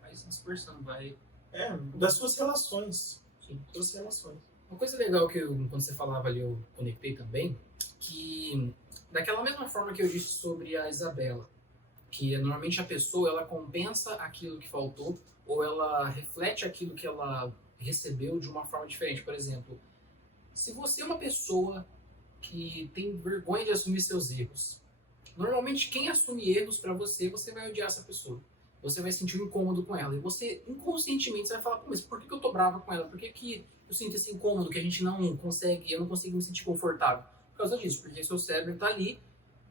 vai se dispersando, vai... Das suas relações. Sim. Suas relações. Uma coisa legal que quando você falava ali, eu conectei também, que daquela mesma forma que eu disse sobre a Isabela, que normalmente a pessoa ela compensa aquilo que faltou ou ela reflete aquilo que ela recebeu de uma forma diferente. Por exemplo, se você é uma pessoa que tem vergonha de assumir seus erros, normalmente quem assume erros pra você, você vai odiar essa pessoa. Você vai sentir um incômodo com ela. E você, inconscientemente, você vai falar, pô, mas por que eu tô brava com ela? Por que eu sinto esse incômodo que a gente não consegue, eu não consigo me sentir confortável? Por causa disso, porque seu cérebro tá ali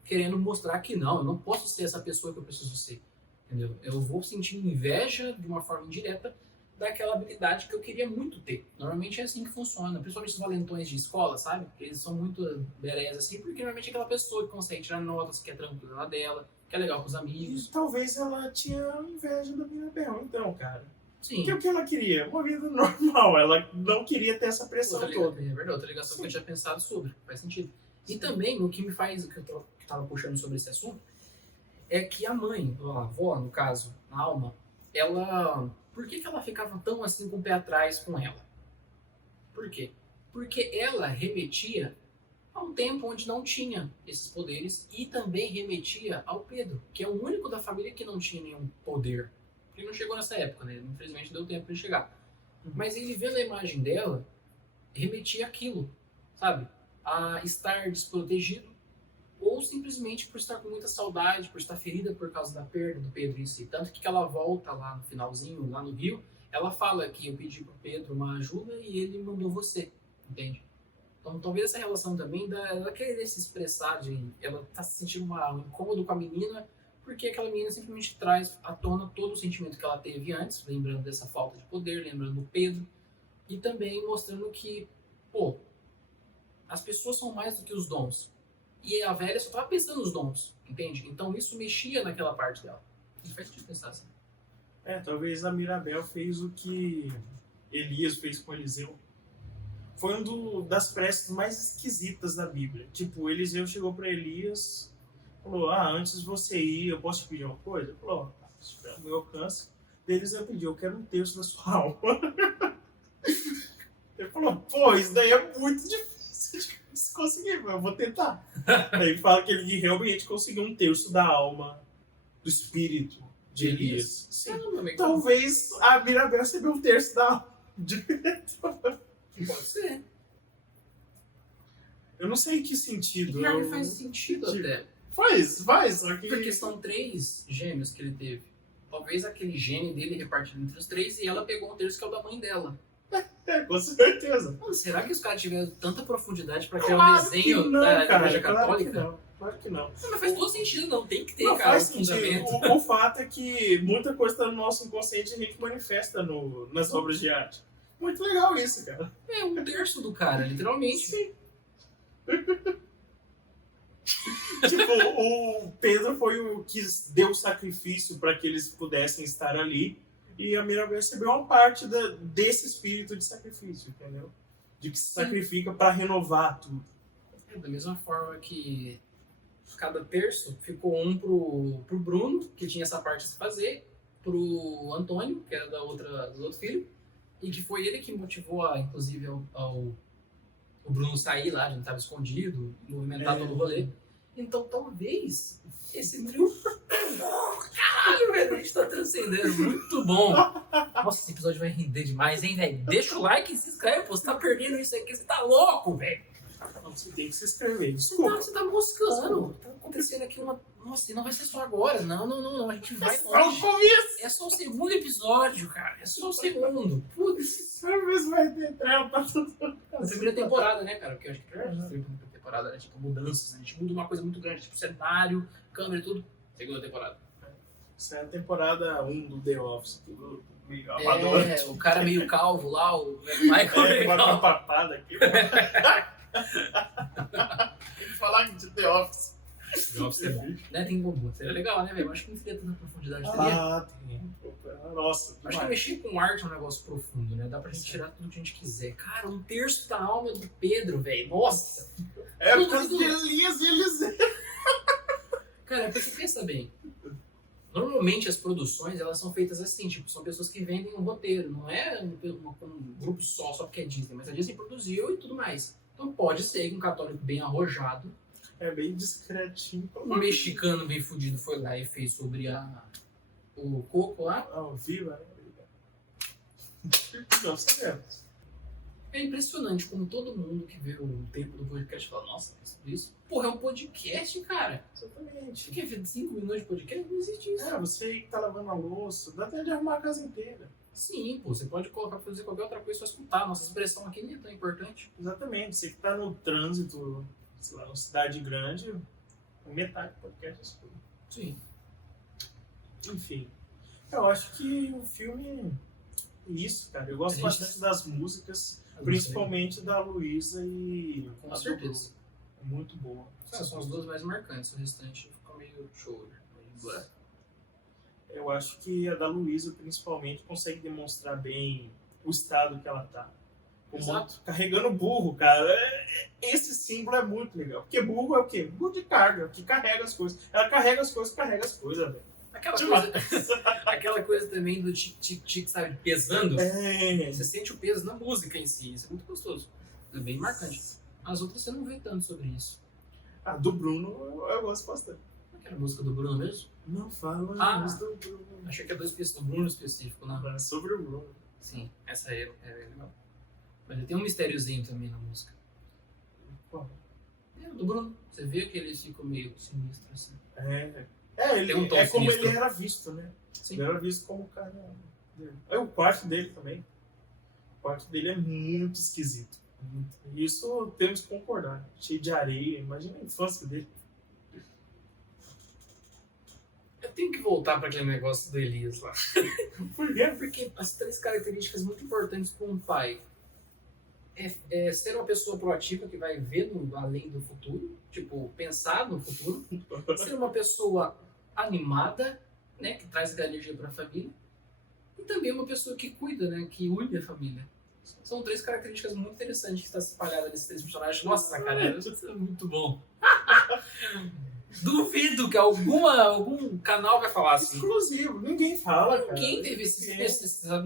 querendo mostrar que não, eu não posso ser essa pessoa que eu preciso ser. Entendeu? Eu vou sentir inveja de uma forma indireta daquela habilidade que eu queria muito ter. Normalmente é assim que funciona, principalmente os valentões de escola, sabe? Eles são muito berés assim, porque normalmente é aquela pessoa que consegue tirar notas, que é tranquila na dela, que é legal com os amigos. E talvez ela tinha inveja da Mirabel, então, cara. Sim. Porque o que ela queria? Uma vida normal. Ela não queria ter essa pressão toda. É verdade, outra ligação que eu tinha pensado sobre. Faz sentido. E também, o que me faz, o que eu tava puxando sobre esse assunto, é que a mãe, a avó, no caso, a Alma, ela... Por que ela ficava tão assim com o pé atrás com ela? Por quê? Porque ela remetia a um tempo onde não tinha esses poderes e também remetia ao Pedro, que é o único da família que não tinha nenhum poder. Ele não chegou nessa época, né? Infelizmente deu tempo para ele chegar. Mas ele vendo a imagem dela, remetia aquilo, sabe? A estar desprotegido ou simplesmente por estar com muita saudade, por estar ferida por causa da perda do Pedro em si. Tanto que ela volta lá no finalzinho, lá no Rio, ela fala que eu pedi pro Pedro uma ajuda e ele mandou você, entende? Então talvez essa relação também, ela querer se expressar, ela tá se sentindo um incômodo com a menina, porque aquela menina simplesmente traz à tona todo o sentimento que ela teve antes, lembrando dessa falta de poder, lembrando do Pedro, e também mostrando que, pô, as pessoas são mais do que os dons. E a velha só tava pensando nos dons, entende? Então isso mexia naquela parte dela. Não faz sentido pensar assim. Talvez a Mirabel fez o que Elias fez com Eliseu. Foi das preces mais esquisitas da Bíblia. Tipo, Eliseu chegou para Elias, falou, antes de você ir, eu posso te pedir uma coisa? Ele falou, se tiver no meu alcance. Eliseu pediu, eu quero 1/3 da sua alma. Ele falou, pô, isso daí é muito difícil de conseguir, mas eu vou tentar. Aí fala que ele realmente conseguiu 1/3 da alma, do espírito de Elias. Sim. Talvez a Mirabel recebeu 1/3 da alma direto. Pode ser. Eu não sei em que sentido. Pior que faz sentido até. Faz, só que... Porque são 3 gêmeos que ele teve. Talvez aquele gene dele repartido entre os 3 e ela pegou 1/3 que é o da mãe dela. Com certeza. Mano, será que os caras tiveram tanta profundidade pra criar um desenho da Igreja Católica? Claro que não. Não, mas faz todo sentido, não. Tem que ter, Não, cara, faz um fundamento. sentido. O fato é que muita coisa está no nosso inconsciente e a gente manifesta nas obras de arte. Muito legal isso, cara. É 1/3 do cara, literalmente. Sim. Tipo, o Pedro foi o que deu o sacrifício para que eles pudessem estar ali. E a Mirabel recebeu uma parte desse espírito de sacrifício, entendeu? De que se sacrifica para renovar tudo. Da mesma forma que cada terço ficou um pro Bruno, que tinha essa parte a se fazer, pro Antônio, que era do outro filho, e que foi ele que motivou, inclusive, o Bruno sair lá, a gente estava escondido, movimentar todo o rolê. Então, talvez, esse trio... Caralho, velho, a gente tá transcendendo. Muito bom. Nossa, esse episódio vai render demais, hein, velho? Deixa o like e se inscreve, pô. Você tá perdendo isso aqui, você tá louco, velho. Você tem que se inscrever, desculpa. Você tá moscando. Tá acontecendo aqui uma... Nossa, não vai ser só agora. Não. A gente vai longe. É só o segundo episódio, cara. É só o segundo. Putz. Talvez vai ter trela pra tudo. A primeira temporada, né, cara? Porque eu acho que a primeira temporada era tipo mudanças, né? A gente muda uma coisa muito grande, tipo cenário, câmera e tudo. Segunda temporada. Isso é a temporada 1 do The Office, do meio amador. O cara meio calvo lá, o Michael meio Uma calvo. papada aqui. Tem que falar de The Office. The Office é bom. Né, tem bobo. Seria legal, né, velho? Acho que não teria tanta profundidade. Teria. Tem. Nossa, Acho que demais. mexer com arte é um negócio profundo, né? Dá pra gente tirar tudo que a gente quiser. Cara, 1/3 da alma do Pedro, velho. Nossa! É tudo- por de Elias e Eliseu. Cara, porque pensa bem. Normalmente as produções, elas são feitas assim, tipo, são pessoas que vendem um roteiro, não é um grupo só porque é Disney, mas a Disney produziu e tudo mais. Então pode ser que um católico bem arrojado, É bem discretinho. um mexicano bem fudido foi lá e fez sobre o Coco lá. Ah, viva. Não sabemos. É impressionante como todo mundo que vê o tempo do podcast fala, nossa, isso, porra, é um podcast, cara. Exatamente. Você quer ver 5 minutos de podcast? Não existe isso. Você que tá lavando a louça, dá até de arrumar a casa inteira. Sim, pô, você pode colocar pra fazer qualquer outra coisa, só escutar. Nossa expressão aqui nem é tão importante. Exatamente. Você que tá no trânsito, sei lá, numa cidade grande, metade do podcast é escuro. Sim. Enfim. Eu acho que o filme é isso, cara. Eu gosto A gente- bastante das músicas, principalmente da Luísa e Com a certeza. Dobrô. É muito boa. São as duas mais marcantes, o restante ficou meio show. Meio blá. Eu acho que a da Luísa, principalmente, consegue demonstrar bem o estado que ela tá. Exato. Carregando burro, cara. Esse símbolo é muito legal. Porque burro é o quê? Burro de carga, que carrega as coisas. Ela carrega as coisas, velho. Aquela coisa também do tic-tic-tic, sabe? Pesando. É. Você sente o peso na música em si. Isso é muito gostoso. É bem marcante. As outras você não vê tanto sobre isso. A do Bruno eu gosto bastante. Como é que era a música do Bruno mesmo? Não fala Ah. mais do Bruno. Achei que é do Bruno específico, né? É sobre o Bruno. Sim, essa é legal. Mas ele tem um mistériozinho também na música. Qual? É, o do Bruno. Você vê que ele fica meio sinistro, assim. Ele, Tem um tom é como sinistro. ele era visto, né? Sim. Ele era visto como o cara dele. É o quarto dele também. O quarto dele é muito esquisito. Isso temos que concordar. Cheio de areia. Imagina a infância dele. Eu tenho que voltar para aquele negócio do Elias lá. Por quê? Porque as 3 características muito importantes para um pai é ser uma pessoa proativa que vai ver além do futuro, tipo, pensar no futuro, ser uma pessoa animada, né, que traz energia para a família, e também uma pessoa que cuida, né, que une a família. São 3 características muito interessantes que estão espalhadas nesses 3 personagens. Nossa, cara, isso é muito bom. Duvido que algum canal vai falar assim. Exclusivo. Ninguém fala, cara. Ninguém teve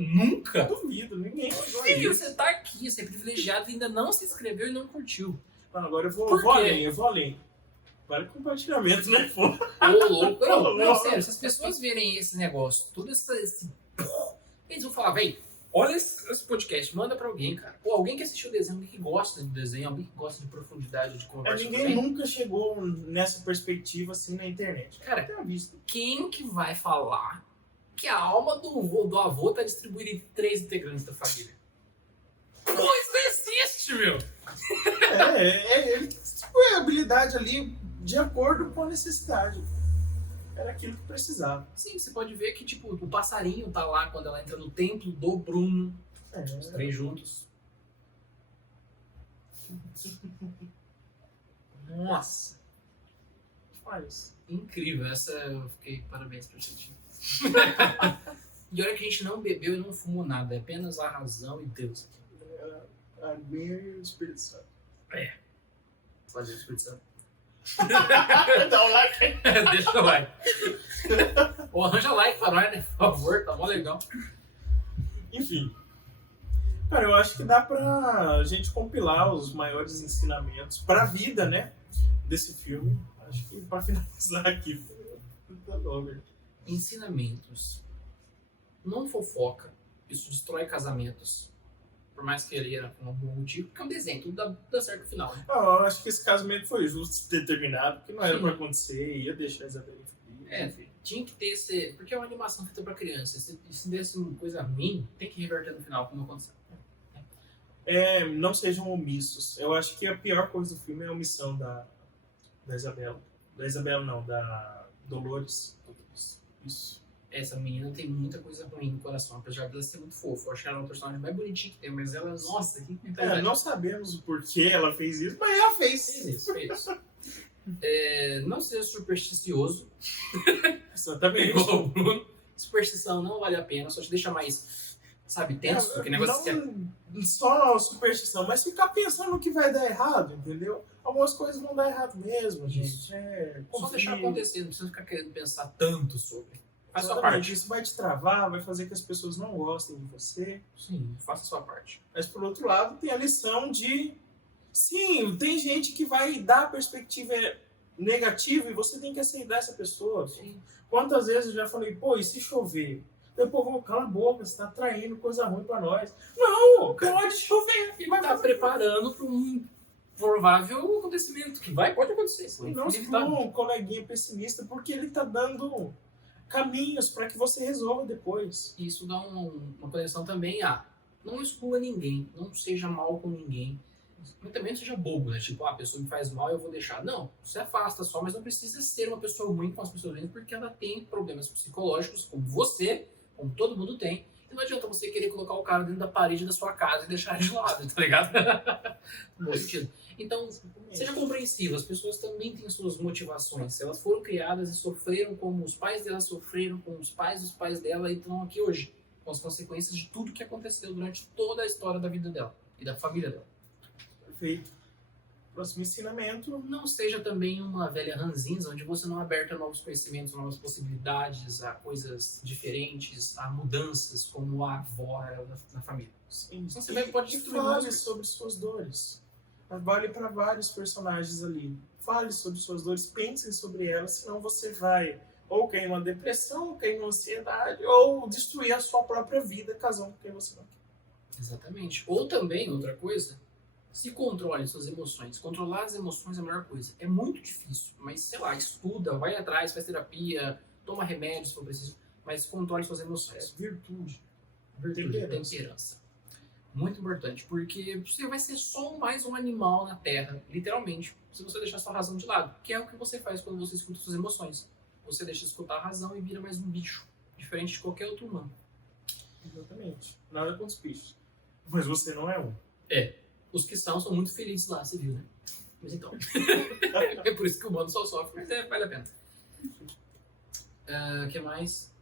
nunca. Duvido. Ninguém falou Filho, isso. você tá aqui, você é privilegiado e ainda não se inscreveu e não curtiu. Não, agora eu Por vou quê? além. Eu vou além. Para compartilhamento, né? Pô? Ô, louco. Não, sério, se as pessoas verem esse negócio, todo esse... Eles vão falar, véi, olha esse podcast, manda pra alguém, cara. Ou alguém que assistiu o desenho, alguém que gosta do desenho, alguém que gosta de profundidade, de conversa. Ninguém nunca chegou nessa perspectiva assim na internet. Cara, Até visto. quem que vai falar que a alma do avô tá distribuída em 3 integrantes da família? Pô, isso não existe, meu! Ele distribuiu a habilidade ali de acordo com a necessidade. Era aquilo que precisava. Sim, você pode ver que, tipo, o passarinho tá lá quando ela entra no templo do Bruno. Os 3 juntos. Nossa, Faz. incrível. Essa eu fiquei parabéns pra gente. E olha que a gente não bebeu e não fumou nada. É apenas a razão e Deus. A aguinha e o Espírito Santo. Fazer o Espírito Santo. Dá um like aí. Deixa o like. Ou arranja like pra nós, né? Por favor, tá mó legal. Enfim. Cara, eu acho que dá pra gente compilar os maiores ensinamentos pra vida, né? Desse filme. Acho que pra finalizar aqui. Tá bom, velho. Ensinamentos. Não fofoca. Isso destrói casamentos. Por mais que ele era com algum motivo, porque é um desenho, tudo dá certo no final, né? Eu acho que esse casamento foi justo determinado, porque não era Sim. pra acontecer, ia deixar a Isabela feliz. É. Enfim. Tinha que ter esse. Porque é uma animação feita pra criança. Se desse uma coisa ruim, tem que reverter no final, como aconteceu. Não sejam omissos. Eu acho que a pior coisa do filme é a omissão da Isabela. Da Isabela não, da Dolores. Isso. essa menina tem muita coisa ruim no coração, apesar dela ser muito fofa. Eu acho que ela é uma personagem mais bonitinha que tem, mas ela, nossa, que mentalidade. Não sabemos o porquê ela fez isso, mas ela fez. Fez isso. Não seja supersticioso. Exatamente. Igual o Bruno. Superstição não vale a pena, só te deixa mais, sabe, tenso. Que negócio não só superstição, mas ficar pensando no que vai dar errado, entendeu? Algumas coisas vão dar errado mesmo, gente. Só deixar acontecer, não precisa ficar querendo pensar tanto sobre. Faz sua Exatamente. parte. Isso vai te travar, vai fazer que as pessoas não gostem de você. Sim, faça a sua parte. Mas, por outro lado, tem a lição de... Sim, tem gente que vai dar perspectiva negativa e você tem que aceitar essa pessoa. Sim. Quantas vezes eu já falei, pô, e se chover? Depois vou cala a boca, você tá traindo coisa ruim pra nós. Não, pode chover. Ele tá preparando para um provável acontecimento que pode acontecer. E não se for um coleguinha pessimista, porque ele tá dando caminhos para que você resolva depois. Isso dá uma conexão também a não exclua ninguém, não seja mal com ninguém. Mas também não seja bobo, né? Tipo, a pessoa me faz mal, eu vou deixar. Não, se afasta só, mas não precisa ser uma pessoa ruim com as pessoas ruins, porque ela tem problemas psicológicos, como você, como todo mundo tem. E não adianta você querer colocar o cara dentro da parede da sua casa e deixar ele de lado, tá ligado? Bom sentido. Então, seja compreensivo, as pessoas também têm suas motivações. Elas foram criadas e sofreram como os pais delas sofreram, como os pais dos pais dela, e estão aqui hoje, com as consequências de tudo que aconteceu durante toda a história da vida dela e da família dela. Perfeito. Próximo ensinamento. Não seja também uma velha ranzinza, onde você não é aberta a novos conhecimentos, novas possibilidades, a coisas diferentes, a mudanças, como a avó era na família. Sim. Então você pode destruir fale sobre suas dores. Vale para vários personagens ali. Fale sobre suas dores, pense sobre elas, senão você vai ou cair numa depressão, ou cair numa ansiedade, ou destruir a sua própria vida casando com quem você não quer. Exatamente. Ou também, outra coisa, se controle suas emoções. Controlar as emoções é a melhor coisa. É muito difícil, mas sei lá, estuda, vai atrás, faz terapia, toma remédios se for preciso, mas controle suas emoções. Virtude. Temperança. Muito importante, porque você vai ser só mais um animal na Terra, literalmente, se você deixar sua razão de lado, que é o que você faz quando você escuta suas emoções. Você deixa de escutar a razão e vira mais um bicho, diferente de qualquer outro humano. Exatamente. Nada com os bichos. Mas você não é um. Os que são muito felizes lá, você viu, né? Mas então. É por isso que o humano só sofre, mas vale a pena. O que mais?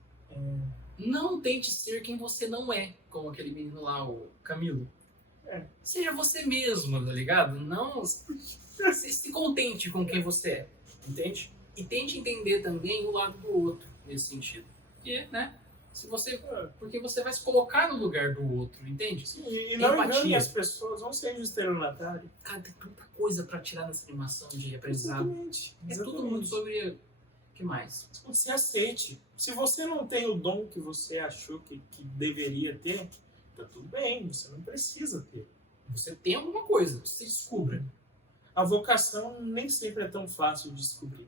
Não tente ser quem você não é, como aquele menino lá, o Camilo. Seja você mesmo, tá ligado? Não se contente com quem você é, entende? E tente entender também o lado do outro nesse sentido. Porque, né? Porque você vai se colocar no lugar do outro, entende? Sim, e não engane as pessoas, não seja estelionatário. Cara, tem tanta coisa pra tirar nessa animação de aprendizado. Exatamente. É tudo muito sobre... O que mais? Você aceite. Se você não tem o dom que você achou que deveria ter, tá tudo bem, você não precisa ter. Você tem alguma coisa, você descubra. A vocação nem sempre é tão fácil de descobrir.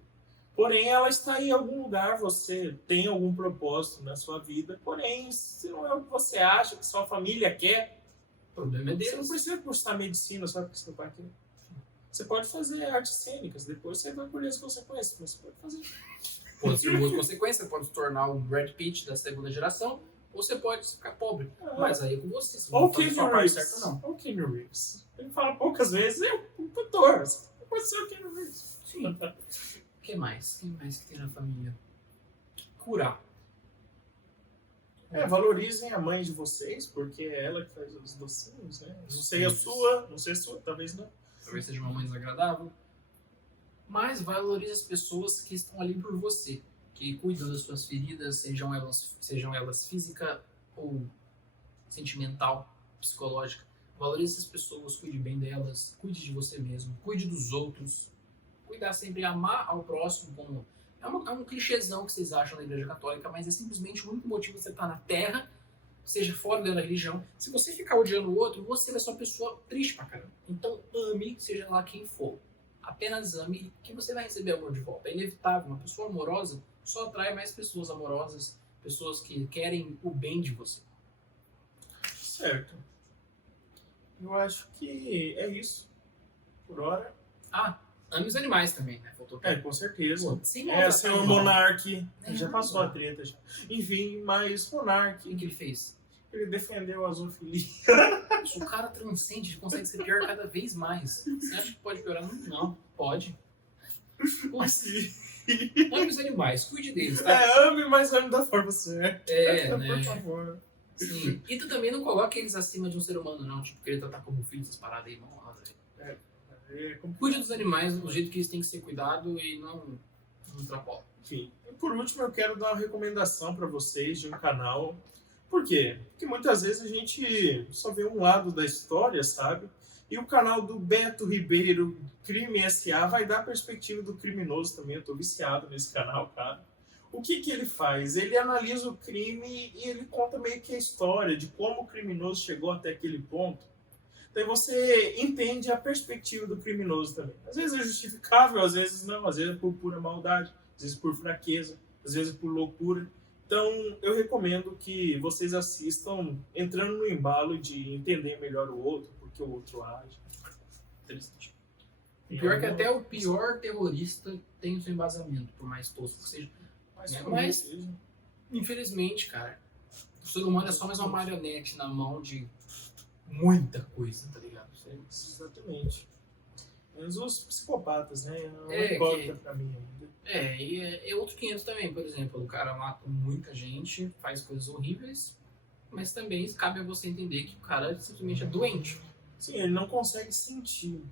Porém, ela está em algum lugar, você tem algum propósito na sua vida, porém, se não é o que você acha, que sua família quer, O problema é você não deles. precisa cursar medicina só porque você não vai querer. Você pode fazer artes cênicas, depois você vai colher as consequências, mas você pode fazer. Pode ser boas consequências, pode se tornar um Brad Pitt da segunda geração, ou você pode ficar pobre. Mas aí é com você, você Ou não faz a sua parte certa, não. Ou Keanu Reeves. Ele fala poucas vezes, um cantor. Pode ser o Keanu Reeves. Sim. O que mais? O que mais que tem na família? Curar. Valorizem a mãe de vocês, porque é ela que faz os docinhos, né? Não sei a sua, talvez não. Talvez seja uma mãe desagradável. Mas valorize as pessoas que estão ali por você, que cuidam das suas feridas, sejam elas física ou sentimental, psicológica. Valorize essas pessoas, cuide bem delas, cuide de você mesmo, cuide dos outros. Cuidar sempre, amar ao próximo como... É um clichêzão que vocês acham na Igreja Católica, mas é simplesmente o único motivo de você estar na Terra, seja fora da religião. Se você ficar odiando o outro, você vai ser uma pessoa triste pra caramba. Então ame, seja lá quem for. Apenas ame, que você vai receber amor de volta. É inevitável. Uma pessoa amorosa só atrai mais pessoas amorosas, pessoas que querem o bem de você. Certo. Eu acho que é isso. Por hora. Ame os animais também, né? Faltou Com certeza. Pô, sem É, maltratar senhor animal. Monark. É, Já passou a treta já. Enfim, mas O que Monark, que ele fez? ele defendeu a zoofilia. O cara transcende, ele consegue ser pior cada vez mais. Você acha que pode piorar? Não, pode. Pô, ame os animais, cuide deles, tá? Ame, mas ame da forma certa. É, né? Por favor. Sim. E tu também não coloca eles acima de um ser humano, não. Tipo, querer tratar como filho essas paradas aí, não. Cuide dos animais do jeito que eles têm que ser cuidados e não extrapola. Enfim, e por último eu quero dar uma recomendação para vocês de um canal. Por quê? Porque muitas vezes a gente só vê um lado da história, sabe? E o canal do Beto Ribeiro, Crime S.A., vai dar a perspectiva do criminoso também. Eu tô viciado nesse canal, cara. O que que ele faz? Ele analisa o crime e ele conta meio que a história de como o criminoso chegou até aquele ponto. Então você entende a perspectiva do criminoso também. Às vezes é justificável, às vezes não. Às vezes é por pura maldade, às vezes por fraqueza, às vezes por loucura. Então eu recomendo que vocês assistam entrando no embalo de entender melhor o outro, porque o outro age. Triste. O pior é que até o pior terrorista tem o seu embasamento, por mais tosco que seja. Mas, infelizmente, cara, o ser humano é só mais uma marionete na mão de muita coisa, tá ligado? Exatamente. Menos os psicopatas, né? Não É, importa pra mim ainda. E é outro 500 também, por exemplo. O cara mata muita gente, faz coisas horríveis, mas também cabe a você entender que o cara simplesmente é doente. Sim, ele não consegue sentir.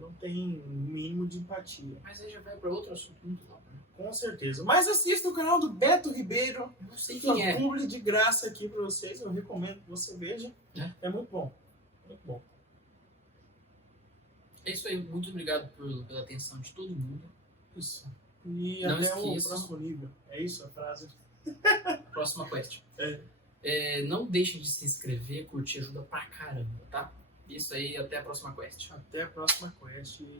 Não tem um mínimo de empatia. Mas aí já vai pra outro assunto muito longo, né? Com certeza. Mas assista o canal do Beto Ribeiro. Não sei quem é. Publi de graça aqui pra vocês. Eu recomendo que você veja. É muito bom. Muito bom. É isso aí. Muito obrigado pela atenção de todo mundo. Isso. E Não até o esqueçam. próximo nível. É isso a frase? Próxima quest. Não deixem de se inscrever, curtir, ajuda pra caramba, tá? Isso aí, até a próxima quest. Até a próxima quest.